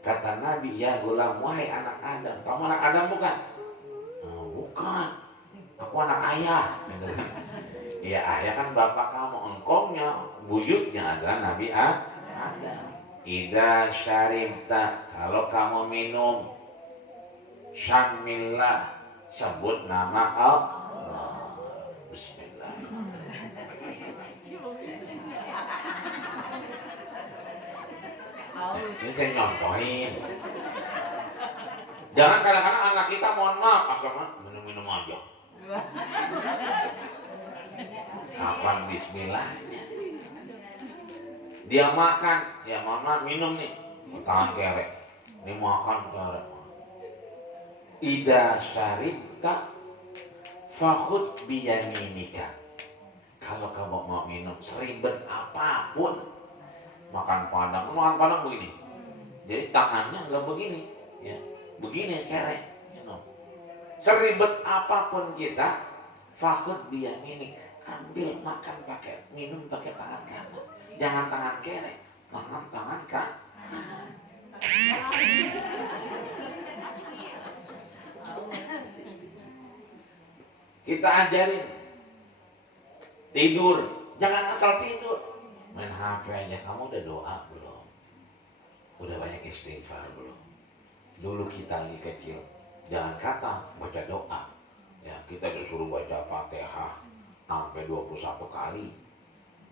Kata Nabi, ya gulam, wahai anak Adam. Kamu anak Adam bukan? Bukan, aku anak ayah. Ya ayah kan bapak kamu, engkongnya, buyutnya adalah Nabi Adam. Ida syaribta, kalau kamu minum, syamillah, sebut nama Allah. Bismillah. Ini saya nyontohin. Jangan kadang-kadang anak kita mohon maaf, asal minum-minum aja. Kapan bismillahnya? Dia makan, ya mama minum nih, tangan kerek. Ini makan kerek. Ida syaribta fakhud biyaminika. Kalau kamu mau minum seribet apapun, makan padang begini. Jadi tangannya nggak begini, ya, begini kerek. Seribet apapun kita, fakut biyaminik, ambil makan pakai minum pakai tangan kanan, jangan tangan kerek, tangan kanan. Kita ajarin tidur, jangan asal tidur, main HP aja. Kamu udah doa belum? Udah banyak istighfar belum? Dulu kita lagi kecil, jangan kata baca doa, ya kita disuruh baca Fatihah sampai 21 kali,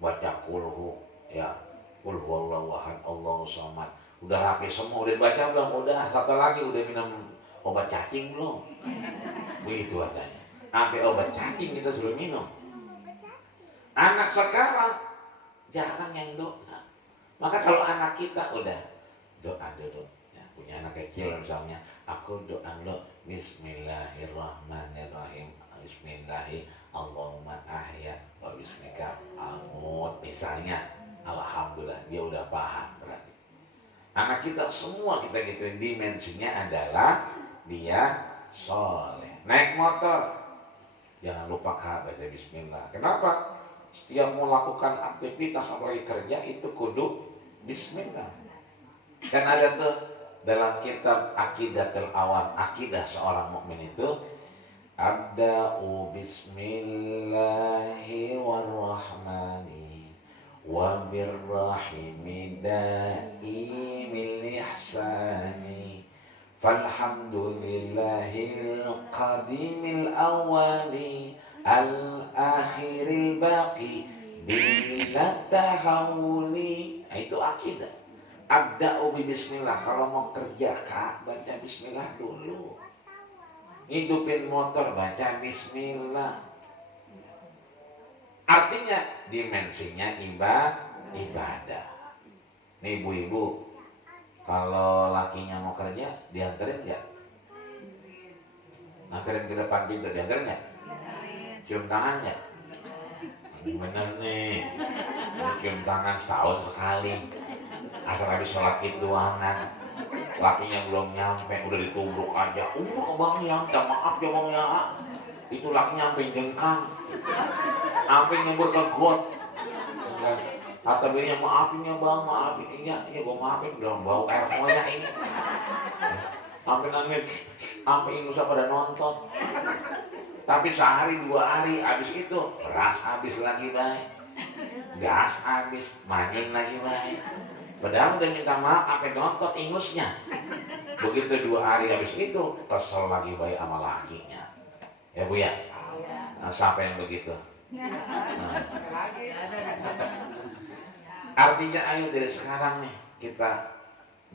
baca kulhu, ya kulhu wallahu ahad Allahu samad. Udah rapi semua, udah baca belum? Udah. Satu lagi, udah minum obat cacing belum? Begitu katanya. Sampai obat cacing kita suruh minum. Anak sekarang jarang yang doa. Maka kalau anak kita udah doa dulu, ya, punya anak kecil misalnya, aku doa lo Bismillahirrahmanirrahim, Bismillahi Allahumma ahya wa bismika amut misalnya, alhamdulillah dia udah paham. Berarti anak kita semua kita gituin, dimensinya adalah dia soleh. Naik motor jangan lupa baca bismillah. Kenapa? Setiap mau lakukan aktivitas apalagi kerja itu kudu bismillah. Kan ada tuh dalam kitab Aqidatul Awam, akidah seorang mukmin itu, abda'u bismillahi warrahmani wa birrahimi da'imil ihsani falhamdulillahil qadimil awali al-akhiril baqi bila tahawuli. Itu akidah. Abda'u bismillah. Kalau mau kerja Kak, baca bismillah dulu. Hidupin motor, baca bismillah. Artinya dimensinya ibadah. Nih ibu-ibu, kalau lakinya mau kerja, dianterin nggak? Anterin ke depan pintu, dianterin nggak? Cium tangan nggak? Bener nih, cium tangan setahun sekali. Asal habis sholat id doangan, lakinya belum nyampe, udah ditubruk aja. Bang ya, minta maaf ya bang ya. Itu lakinya sampai jengkang, sampai nyebur ke got. Kata bininya, maafin ya bang, maafin. Iya gue maafin, udah bau air koyak ini. Sampai nangis, sampai ingusa pada nonton. Tapi sehari 2 hari habis itu beras habis lagi baik, gas habis, manyun lagi baik. Padahal udah minta maaf sampai nonton ingusnya. Begitu 2 hari habis itu kesel lagi baik sama lakinya. Ya bu ya. Nah, siapa yang begitu? Nah. Artinya ayo dari sekarang nih kita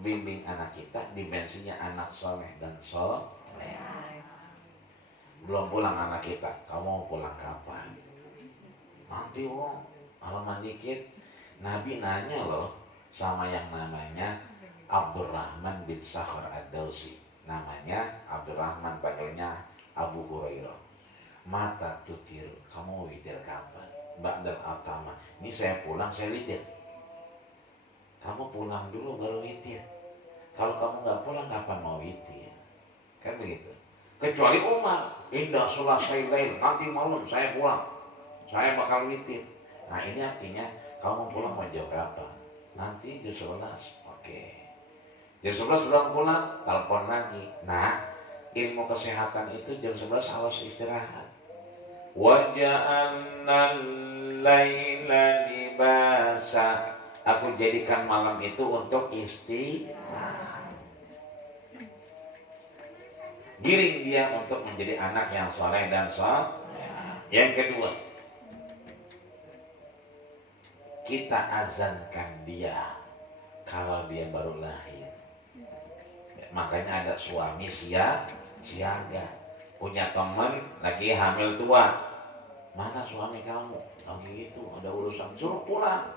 bimbing anak kita, dimensinya anak soleh dan soleh. Belum pulang anak kita, kamu mau pulang kapan? Nanti wong, halaman dikit. Nabi nanya loh sama yang namanya Abdurrahman bin Sakhar Ad-Dawsi. Namanya Abdurrahman, panggilnya Abu Hurairah. Mata tutir, kamu witir kapan? Ba'dal atama. Ini saya pulang, saya witir. Kamu pulang dulu baru witir. Kalau kamu nggak pulang, kapan mau witir? Kan begitu. Kecuali Umar, indah selesai lain, nanti malam saya pulang, saya bakal witir. Nah ini artinya kamu pulang mau jam berapa? Nanti jam 11, oke. Jam 11 belum pulang, telepon lagi. Nah ilmu kesehatan itu jam 11 harus istirahat. Waja'annal laila libasa. Aku jadikan malam itu untuk istirahat. Giring dia untuk menjadi anak yang soleh dan soleh. Yang kedua, kita azankan dia kalau dia baru lahir. Makanya ada suami siaga. Punya teman lagi hamil tua. Mana suami kamu? Lagi itu ada urusan, suruh pulang.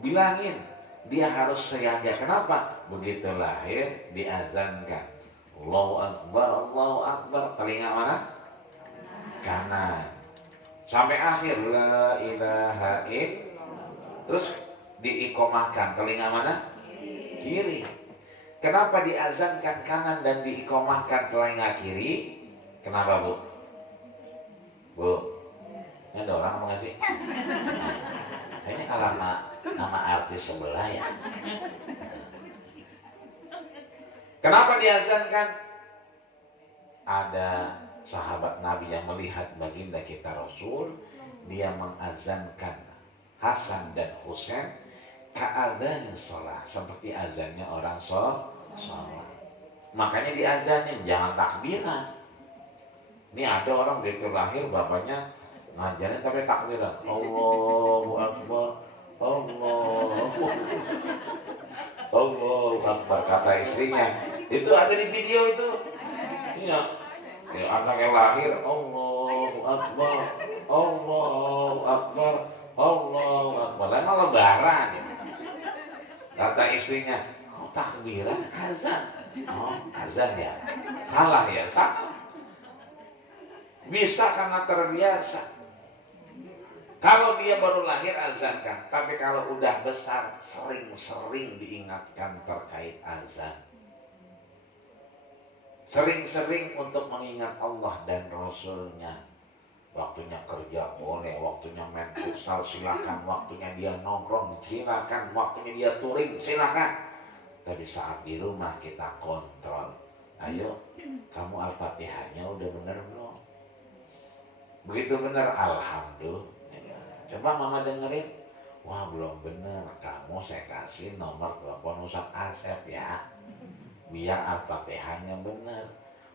Bilangin, dia harus siaga. Kenapa? Begitu lahir diazankan. Allahu Akbar, Allahu Akbar. Telinga mana? Kanan. Sampai akhir la ilaha illallah. Terus diikomahkan? Telinga mana? Kiri. Kenapa diazankan kanan dan diikomahkan telinga kiri? Kenapa, Bu? Bu, ini ada orang apa sih? Kayaknya kalau nama artis sebelah ya. Kenapa diazankan? Ada sahabat Nabi yang melihat baginda kita Rasul, dia mengazankan Hasan dan Husain ka'adzan sholat, seperti azannya orang sholat. Makanya diazanin, jangan takbiran. Ini ada orang begitu lahir bapaknya ngajarin tapi takbiran. Allahu Akbar, Allahu Akbar, kata istrinya. Itu ada di video itu. Iya. Ya, anaknya lahir, Allahu Akbar, Allahu Akbar, Allahu Akbar. Emang lebaran. Kata istrinya, oh, takbiran azan. Oh, azan ya. Salah ya, salah. Bisa karena terbiasa. Kalau dia baru lahir azankan, tapi kalau udah besar sering-sering diingatkan terkait azan. Sering-sering untuk mengingat Allah dan Rasulnya. Waktunya kerja boleh, waktunya main futsal silakan, waktunya dia nongkrong silakan, waktunya dia touring silakan. Tapi saat di rumah kita kontrol. Ayo, kamu Al-Fatihahnya udah bener belum? Begitu bener, alhamdulillah. Coba mama dengerin. Wah, belum bener. Kamu saya kasih nomor telepon Ustaz Asep ya. Biar Al-Fatihahnya bener.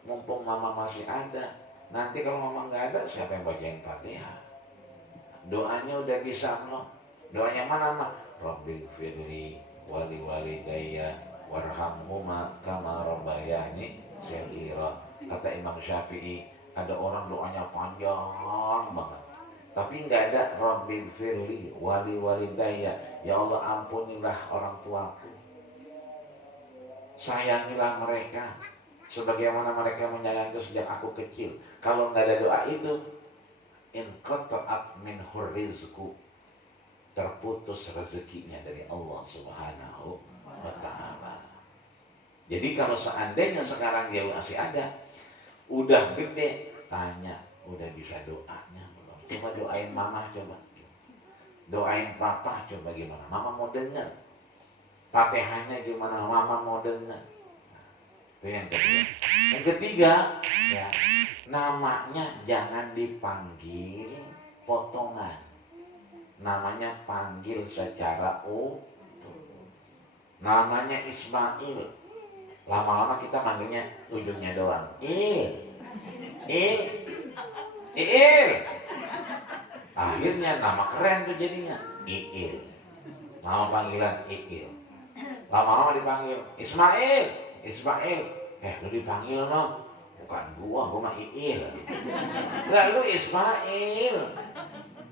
Mumpung mama masih ada. Nanti kalau mama nggak ada, siapa yang bacain Fatihah? Doanya udah bisa belum? Doanya mana mah? Rabbil firli wali walidayya warhamhuma kama rabbayani shaghira. Kata Imam Syafi'i, ada orang doanya panjang banget, tapi nggak ada Rabbil firli wali walidayya. Ya Allah, ampunilah orang tuaku, sayangilah mereka sebagaimana mereka menyayangiku sejak aku kecil. Kalau nggak ada doa itu, inqata'at minhur rizqu, terputus rezekinya dari Allah Subhanahu wa ta'ala. Jadi kalau seandainya sekarang dia masih ada, udah gede, tanya, udah bisa doanya belum? Coba doain mama, coba. Doain papa, coba gimana? Mama mau dengar. Fatihahnya gimana? Mama mau dengar. Itu yang kedua. Yang ketiga, ya, namanya jangan dipanggil potongan. Namanya panggil secara utuh. Namanya Ismail. Lama-lama kita manggilnya ujungnya doang. Il. Akhirnya nama keren tuh jadinya. Iil. Nama panggilan Iil. Lama-lama dipanggil Ismail. Lu dipanggil no? Bukan gua mah Iil. Lah lu Ismail.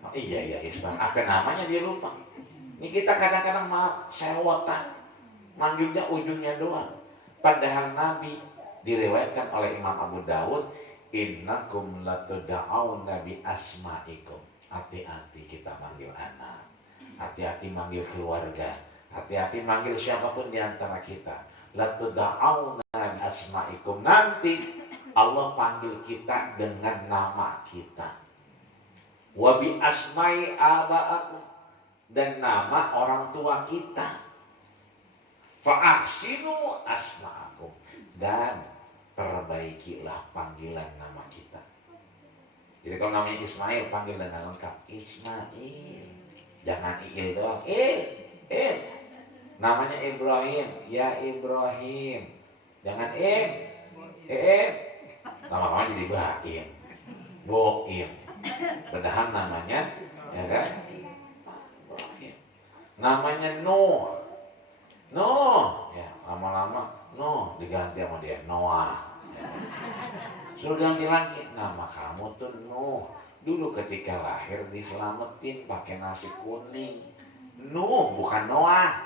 Oh, iya Ismail. Apa namanya dia lupa. Ini kita kadang-kadang sewotan, manggilnya ujungnya doang. Padahal Nabi diriwayatkan oleh Imam Abu Dawud, innakum latud'auna bi asma'ikum. Hati-hati kita manggil anak, hati-hati manggil keluarga, hati-hati manggil siapapun di antara kita. Latud'auna bi asma'ikum. Nanti Allah panggil kita dengan nama kita. Wa bi asma'i aba'akum, dan nama orang tua kita. Fa'ahsinu asma'akum, dan perbaikilah panggilan nama kita. Jadi kalau namanya Ismail, panggil dengan lengkap Ismail, jangan Iil doang. Namanya Ibrahim, ya Ibrahim, jangan lama-lama jadi Baim, Boim. Padahal namanya, ya kan, Ibrahim. Namanya Nuh, ya lama-lama Nuh diganti sama dia Noah. Ya. Suruh ganti lagi, nama kamu tuh Nuh. Dulu ketika lahir diselamatin pakai nasi kuning. Nuh bukan Noah.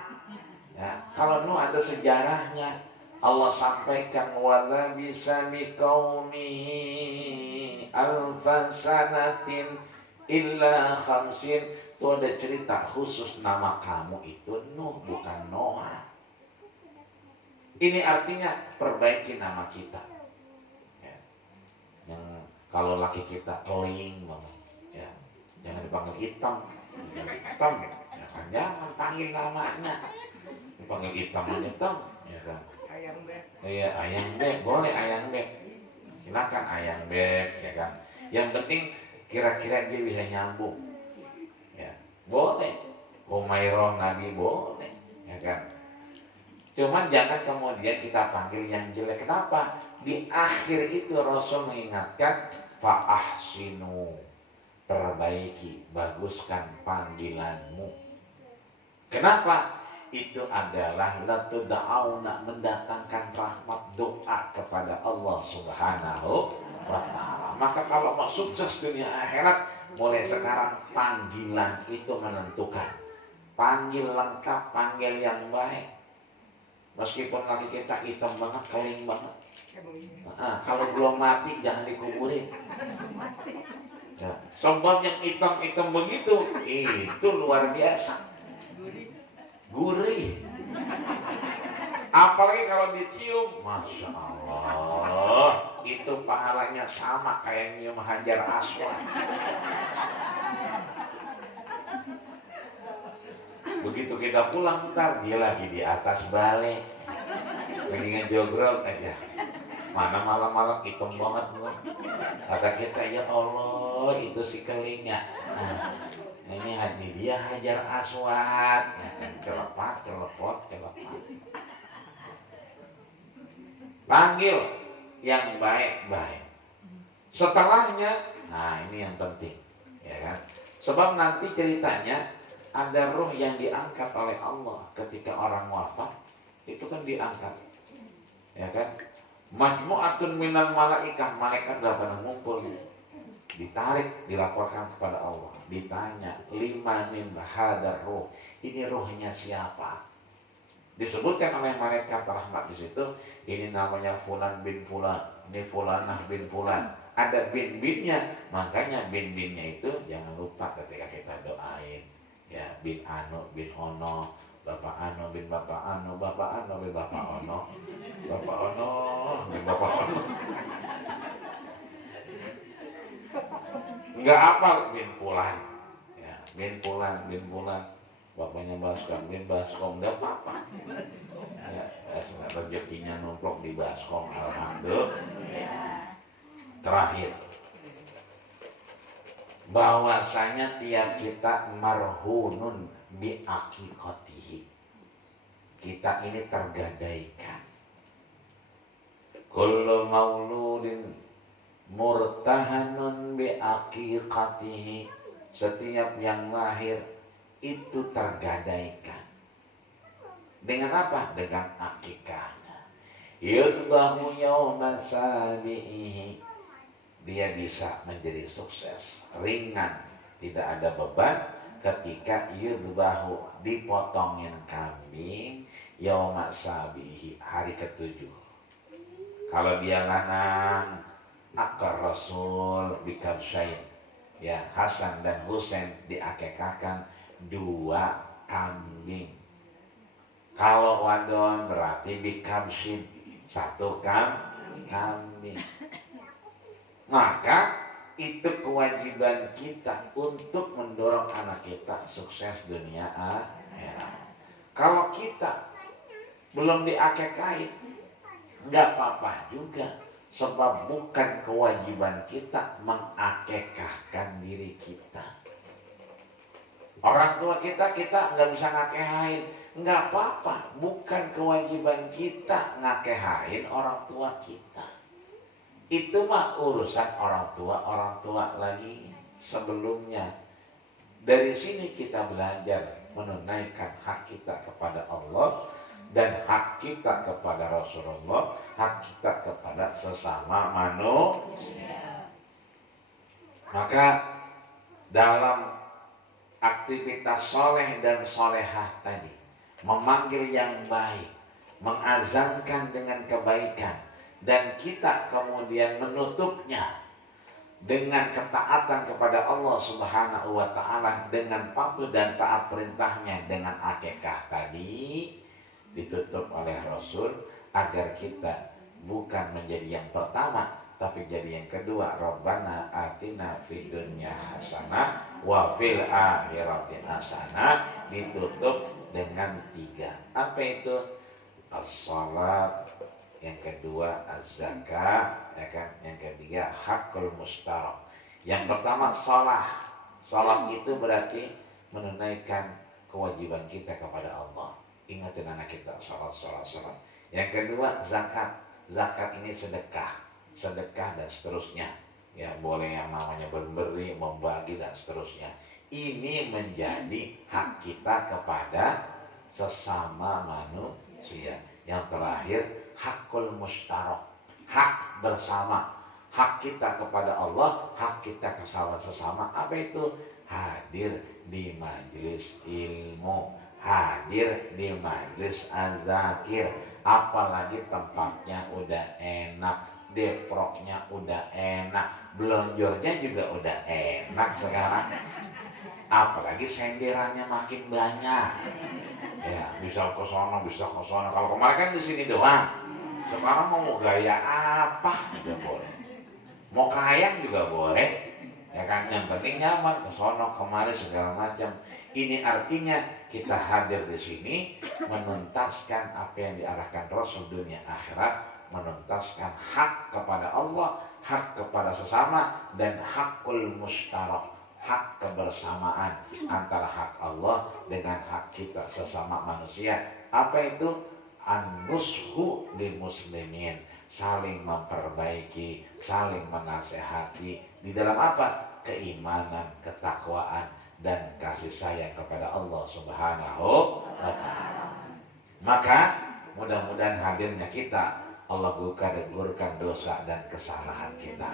Ya, kalau Nuh ada sejarahnya. Allah sampaikan wala bisa biqaumihi alfasanatin illa khamsin Tuh ada cerita khusus nama kamu itu Nuh, bukan Noah. Ini artinya perbaiki nama kita. Ya. Yang kalau laki kita keling banget, ya, jangan dipanggil hitam, hitam, ya kan? Jangan panggil namanya, dipanggil hitam aja hitam, ya kan? Ayam beb. Iya, ayang beb, boleh ayang beb, silakan ayang beb, ya kan? Yang penting kira-kira dia bisa nyambung. Boleh, Umairah Nabi boleh, ya kan? Cuman jangan kemudian kita panggil yang jelek. Kenapa? Di akhir itu Rasul mengingatkan, fa'ahsinu, perbaiki, baguskan panggilanmu. Kenapa? Itu adalah latuda'auna, mendatangkan rahmat, doa kepada Allah Subhanahu wa ta'ala. Maka kalau mau sukses dunia akhirat, mulai sekarang panggilan itu menentukan. Panggil lengkap, panggil yang baik. Meskipun laki kita hitam banget, keling banget, kalau belum mati jangan dikuburin. Ya. Sebab yang hitam-hitam begitu, itu luar biasa, gurih. Apalagi kalau dicium, Masya Allah, itu pahalanya sama kayak nyium Hajar Aswad. Begitu kita pulang, ntar dia lagi di atas balik, lagi ngejogrol aja. Mana malam-malam hitam banget, kata kita, ya Allah, itu si kelingnya. Nah, ini dia Hajar Aswad, ya kan, celepat. Panggil yang baik-baik. Setelahnya, nah ini yang penting, ya kan? Sebab nanti ceritanya ada ruh yang diangkat oleh Allah ketika orang wafat, itu kan diangkat, ya kan? Majmu'atun minal malaikah, malaikat sudah pada ngumpul, ditarik, dilaporkan kepada Allah, ditanya, limanin hadar ruh, ini ruhnya siapa? Disebutkan oleh malaikat rahmat di situ, ini namanya Fulan bin Fulan, ini Fulanah bin Fulan. Ada bin-binnya, makanya bin-binnya itu jangan lupa ketika kita doain, ya, bin Ano, bin Ono, Bapak Ano bin Bapak Ano, Bapak Ano bin Bapak Ono, Bapak Ono bin Bapak Ono. Enggak apa bin Fulan, ya, bin Fulan, bin Fulan. Bapaknya Baskom, bin Baskom, enggak apa-apa. Ya, rezekinya numplok di Baskom, alhamdulillah. Terakhir, bahwasanya tiap kita marhunun bi aqiqatihi, kita ini tergadaikan. Kullu mauludin murtahanun bi aqiqatihi, setiap yang lahir itu tergadaikan. Dengan apa? Dengan akikahnya. Yudbahu yawma sabi'ihi, dia bisa menjadi sukses, ringan, tidak ada beban ketika yudbahu, dipotongin kambing, yawma sabi'ihi, hari ke-7. Kalau dia lanang, akar Rasul bikabsyain, ya, Hasan dan Husain diakekahkan 2 kambing. Kalau wadon berarti bikabsyin, 1 kambing. Maka itu kewajiban kita untuk mendorong anak kita sukses dunia akhirat. Kalau kita belum diakekain, nggak apa-apa juga, sebab bukan kewajiban kita mengakekahkan diri kita. Orang tua kita nggak bisa ngakehain, nggak apa-apa, bukan kewajiban kita ngakehain orang tua kita. Itu mah urusan orang tua lagi sebelumnya. Dari sini kita belajar menunaikan hak kita kepada Allah dan hak kita kepada Rasulullah, hak kita kepada sesama manusia. Maka dalam aktivitas soleh dan solehah tadi, memanggil yang baik, mengazankan dengan kebaikan, dan kita kemudian menutupnya dengan ketaatan kepada Allah Subhanahu wa taala, dengan patuh dan taat perintahnya, dengan akikah tadi ditutup oleh Rasul agar kita bukan menjadi yang pertama tapi jadi yang kedua. Rabbana atina fid dunya hasanah wa fil akhirati hasanah, ditutup dengan 3. Apa itu? As-salat, yang kedua az-zakah, ya kan? Yang ketiga hakul mustarak. Yang pertama salat. Salat itu berarti menunaikan kewajiban kita kepada Allah. Ingatin anak kita, salat. Yang kedua zakat. Zakat ini sedekah dan seterusnya. Ya, boleh yang namanya memberi, membagi dan seterusnya. Ini menjadi hak kita kepada sesama manusia. Yang terakhir hakul mustarak, hak bersama, hak kita kepada Allah, hak kita ke sesama. Apa itu? Hadir di majelis ilmu, hadir di majelis azakir, apalagi tempatnya udah enak, deproknya udah enak, belonjornya juga udah enak sekarang, apalagi senderannya makin banyak. Ya, bisa ke sono. Kalau kemarin kan di sini doang. Sekarang mau gaya apa juga boleh. Mau kayang juga boleh. Ya kan, yang penting nyaman, ke sono kemari segala macam. Ini artinya kita hadir di sini menuntaskan apa yang diarahkan Rasul dunia akhirat, menuntaskan hak kepada Allah, hak kepada sesama, dan hakul mustarak, hak kebersamaan antara hak Allah dengan hak kita sesama manusia. Apa itu? An-nushu lil muslimin, saling memperbaiki, saling menasehati. Di dalam apa? Keimanan, ketakwaan, dan kasih sayang kepada Allah Subhanahu wa ta'ala. Maka mudah-mudahan hadirnya kita, Allah gugurkan dosa dan kesalahan kita.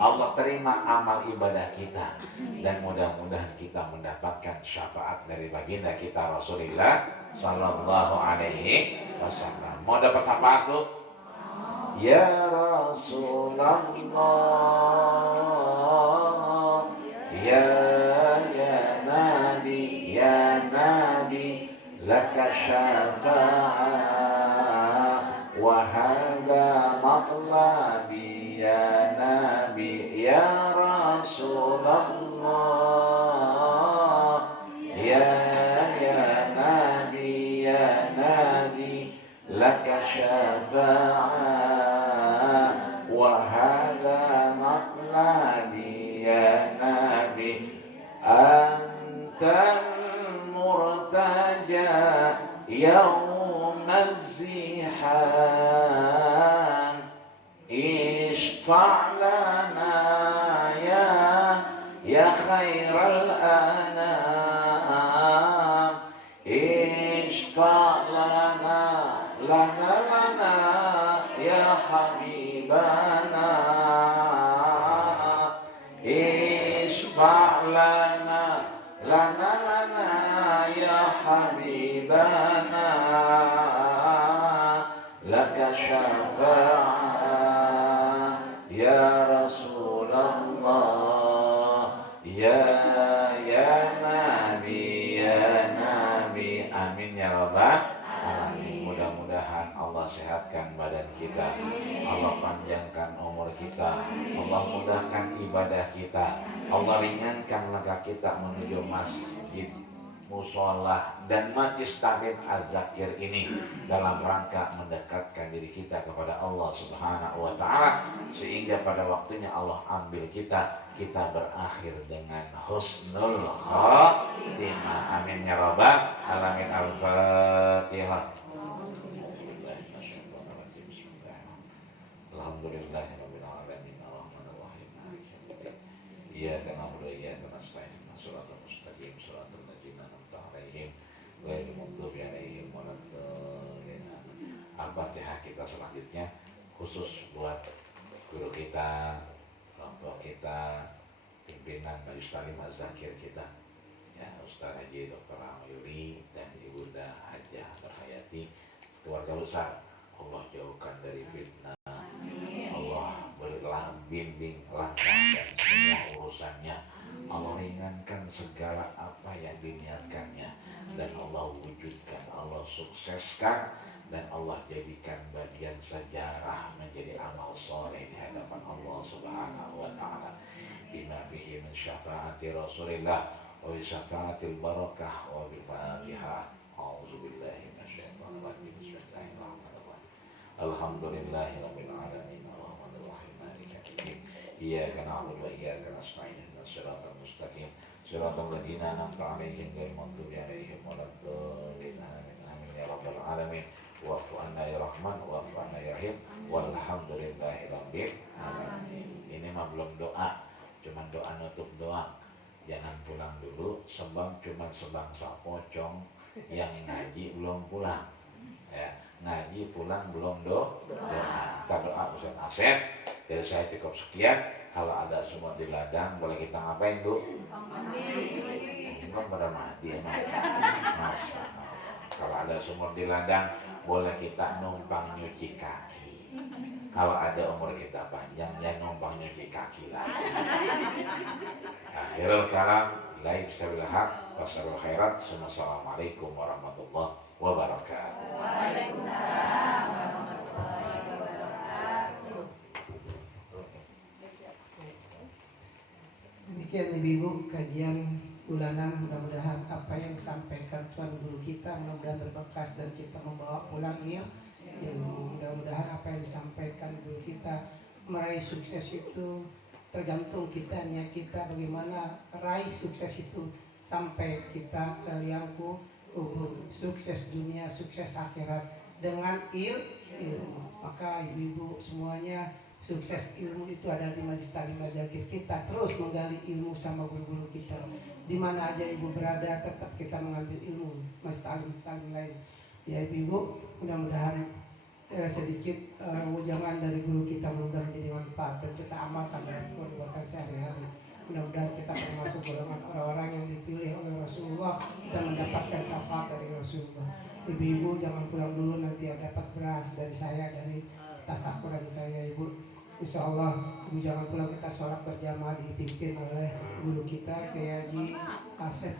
Allah terima amal ibadah kita, dan mudah-mudahan kita mendapatkan syafaat dari baginda kita Rasulullah Sallallahu Alaihi Wasallam. Mau dapat syafaat tuh? Ya Rasulullah, ya Nabi, laka syafa'ah wa hadha matlabi ya Nabi, ya Rasulullah, ya Nabi, laka syafa'ah wa hadha matlabi ya Nabi, antal murtaja يوم الزحام اشفع لنا يا خير الأنام اشفع لنا يا حبيبنا اشفع لنا يا حبيبنا لك شفاعة يا رسول الله يا Nabi. Amin ya rabbal alamin. Mudah-mudahan Allah sehatkan badan kita, Allah panjangkan umur kita, Allah mudahkan ibadah kita, Allah ringankan langkah kita menuju masjid, musola, dan majlis taklim az-zakir ini dalam rangka mendekatkan diri kita kepada Allah Subhanahu wa ta'ala, sehingga pada waktunya Allah ambil kita berakhir dengan husnul khatimah. Amin ya rabbal alamin. Al-Fatihah. Alhamdulillahirabbil alamin arrahmanir rahim maliki yaumiddin iyyaka na'budu wa iyyaka nasta'in ihdinas siratal mustaqim siratal ladzina an'amta 'alaihim ghairil maghdubi 'alaihim waladdallin. Al-Fatihah kita selanjutnya khusus buat guru kita, orang tua kita, pimpinan Majelis Taklim Az-Zakir kita, ya, Ustaz Haji Dr. Amayuri dan Ibunda Hajah Berhayati, keluarga besar. Allah jauhkan dari fitnah, Allah bimbing langkah dan segala apa yang diniatkannya, dan Allah wujudkan, Allah sukseskan, dan Allah jadikan bagian sejarah menjadi amal soleh di hadapan Allah Subhanahu wa Ta'ala. Bima fihi min syafaati Rasulillah wa syafaatil barakah wa bil Fatihah. A'udzubillahi minasyaitonir rajim. Bismillahirrahmanirrahim. Alhamdulillahirabbil alamin. Arrahmanir rahim. Maliki yaumiddin. Iyyaka na'budu wa iyyaka nasta'in. Ihdinas siratal mustaqim. Shiratal ladzina an'amta 'alaihim ghairil maghdubi 'alaihim waladdallin. Amin. Amin ya rabbal alamin. Wa'fu anna ya Rahman, wa'fu anna ya Rahim. Walhamdulillahirabbil alamin. Ini mah belum doa, cuman doa nutup doang. Jangan pulang dulu, sebab cuma sebangsa pocong yang ngaji belum pulang. Ya, ngaji pulang belum doa. Kita doa Ustaz Asep. Dari saya cukup sekian. Kalau ada semua di ladang, boleh kita ngapain dulu? Belum pada mati ya, masa. Kalau ada sumur di ladang, boleh kita numpang nyuci kaki. Kalau ada umur kita panjang, ya numpang nyuci kaki lagi. Akhirul kalam, laif sabil haq, wassalul khairat. Assalamualaikum warahmatullahi wabarakatuh. Waalaikumsalam warahmatullahi wabarakatuh. Demikian Ibu kajian bulanan, mudah-mudahan apa yang disampaikan Tuan Guru kita mudah-mudahan berbekas dan kita membawa pulang ilmu. Mudah-mudahan apa yang disampaikan Guru kita meraih sukses itu tergantung kita, niat kita bagaimana raih sukses itu sampai kita ke liangku sukses dunia, sukses akhirat dengan ilmu. Maka ibu-ibu semuanya, sukses ilmu itu ada di Majlis Taklim Zakir. Kita terus menggali ilmu sama guru-guru kita. Di mana aja ibu berada, tetap kita mengambil ilmu Majlis Taklim lain. Ya ibu, mudah-mudahan sedikit ujangan dari guru kita mudah-mudahan menjadi manfaat dan kita amalkan dalam perbuatan sehari-hari. Mudah-mudahan kita termasuk golongan orang-orang yang dipilih oleh Rasulullah, kita mendapatkan syafaat dari Rasulullah. Ibu-ibu jangan pulang dulu, nanti ada dapat beras dari saya, dari tasakur dari saya ibu. Insya Allah ibu jangan pulang, kita sholat berjamaah dipimpin oleh guru kita Kiai Haji Asep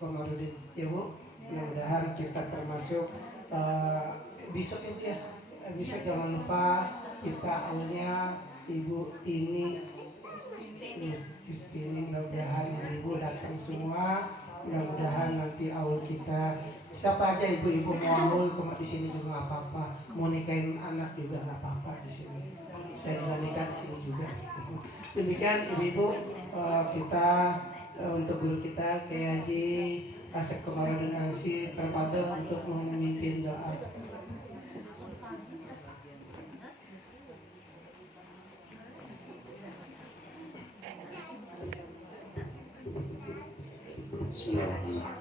Komarudin. Ya bu, mudah-mudahan kita termasuk besok itu ya. Besok jangan lupa kita awalnya ibu ini Gusti, mudah-mudahan ibu datang semua. Mudah-mudahan nanti awal kita, siapa aja ibu-ibu mau awal cuma di sini juga nggak apa-apa, mau nikahin anak juga nggak apa-apa di sini. Saya juga nikah di sini juga. Demikian ibu-ibu kita untuk guru kita Kiai Haji Asep Komarudin Asi terpadu untuk memimpin doa. Bismillahirrahmanirrahim.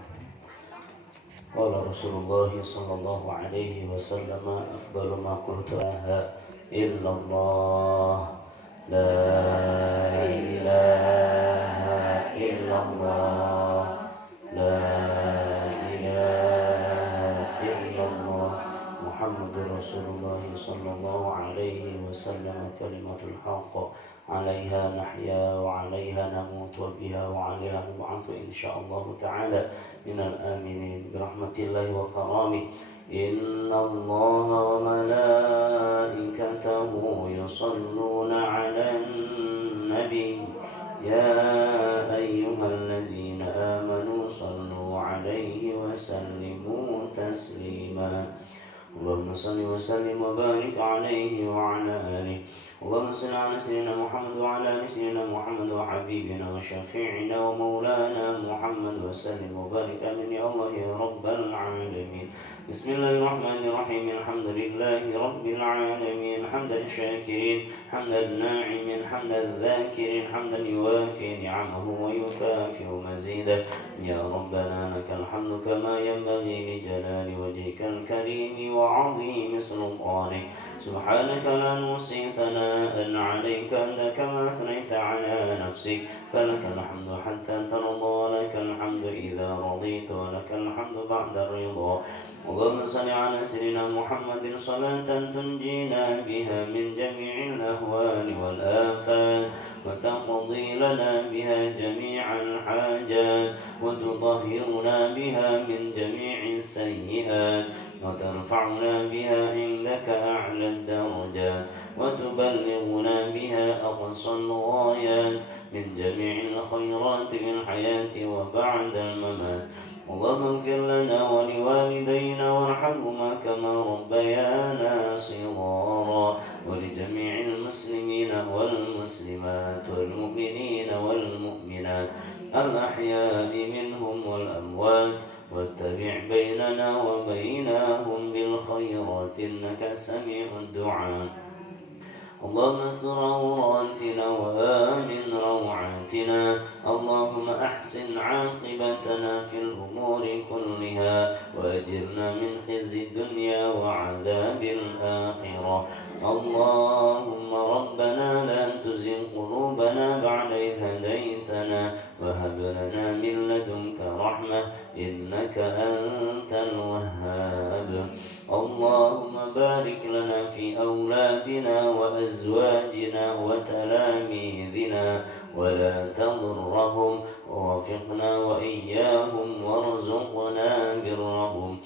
Qala Rasulullah sallallahu alaihi wasallam afdalu ma qultu illallah la ilaha illallah la ilaha illallah Muhammadur Rasulullah sallallahu alaihi wasallam kalimatul haqq عليها نحيا وعليها نموت وبها وعليها نبعث إن شاء الله تعالى من الآمنين برحمة الله وكرامه إن الله وملائكته يصلون على النبي يا أيها الذين آمنوا صلوا عليه وسلموا تسليما اللهم صل وسلم وبارك عليه وعلى آله اللهم صل على سيدنا محمد وعلى آل سيدنا محمد وحبيبنا وشفيعنا ومولانا محمد وسلم وبارك عليه يا الله يا رب العالمين بسم الله الرحمن الرحيم الحمد لله رب العالمين حمدا الشاكرين حمدا الناعمين حمدا الذاكرين حمدا يوافي نعمه ويكافئ مزيدا يا ربنا لك الحمد كما ينبغي لجلال وجهك الكريم وعظيم سلطانك سبحانك لا نحصي ثناء عليك أنت كما أثنيت على نفسك فلك الحمد حتى ترضى ولك الحمد إذا رضيت ولك الحمد بعد الرضا اللهم صل على سيدنا محمد صلاة تنجينا بها من جميع الأهوال والآفات وتقضي لنا بها جميع الحاجات وتطهرنا بها من جميع السيئات وترفعنا بها عندك أعلى الدرجات وتبلغنا بها أقصى الغايات من جميع الخيرات في الحياة وبعد الممات اللهم اغفر لنا ولوالدينا وارحمهما كما ربيانا صغارا ولجميع المسلمين والمسلمات والمؤمنين والمؤمنات الأحياء منهم والأموات واتبع بيننا وبينهم بالخيرات إنك سميع الدعاء اللهم استر عوراتنا وآمن روعاتنا اللهم أحسن عاقبتنا في الأمور كلها وأجرنا من خزي الدنيا وعذاب الآخرة اللهم ربنا لا تزغ قلوبنا بعد إذ هديتنا وهب لنا من لدنك رحمة إنك أنت الوهاب اللهم بارك لنا في أولادنا وأزواجنا وتلاميذنا ولا تضرهم ووفقنا وإياهم وارزقنا برهم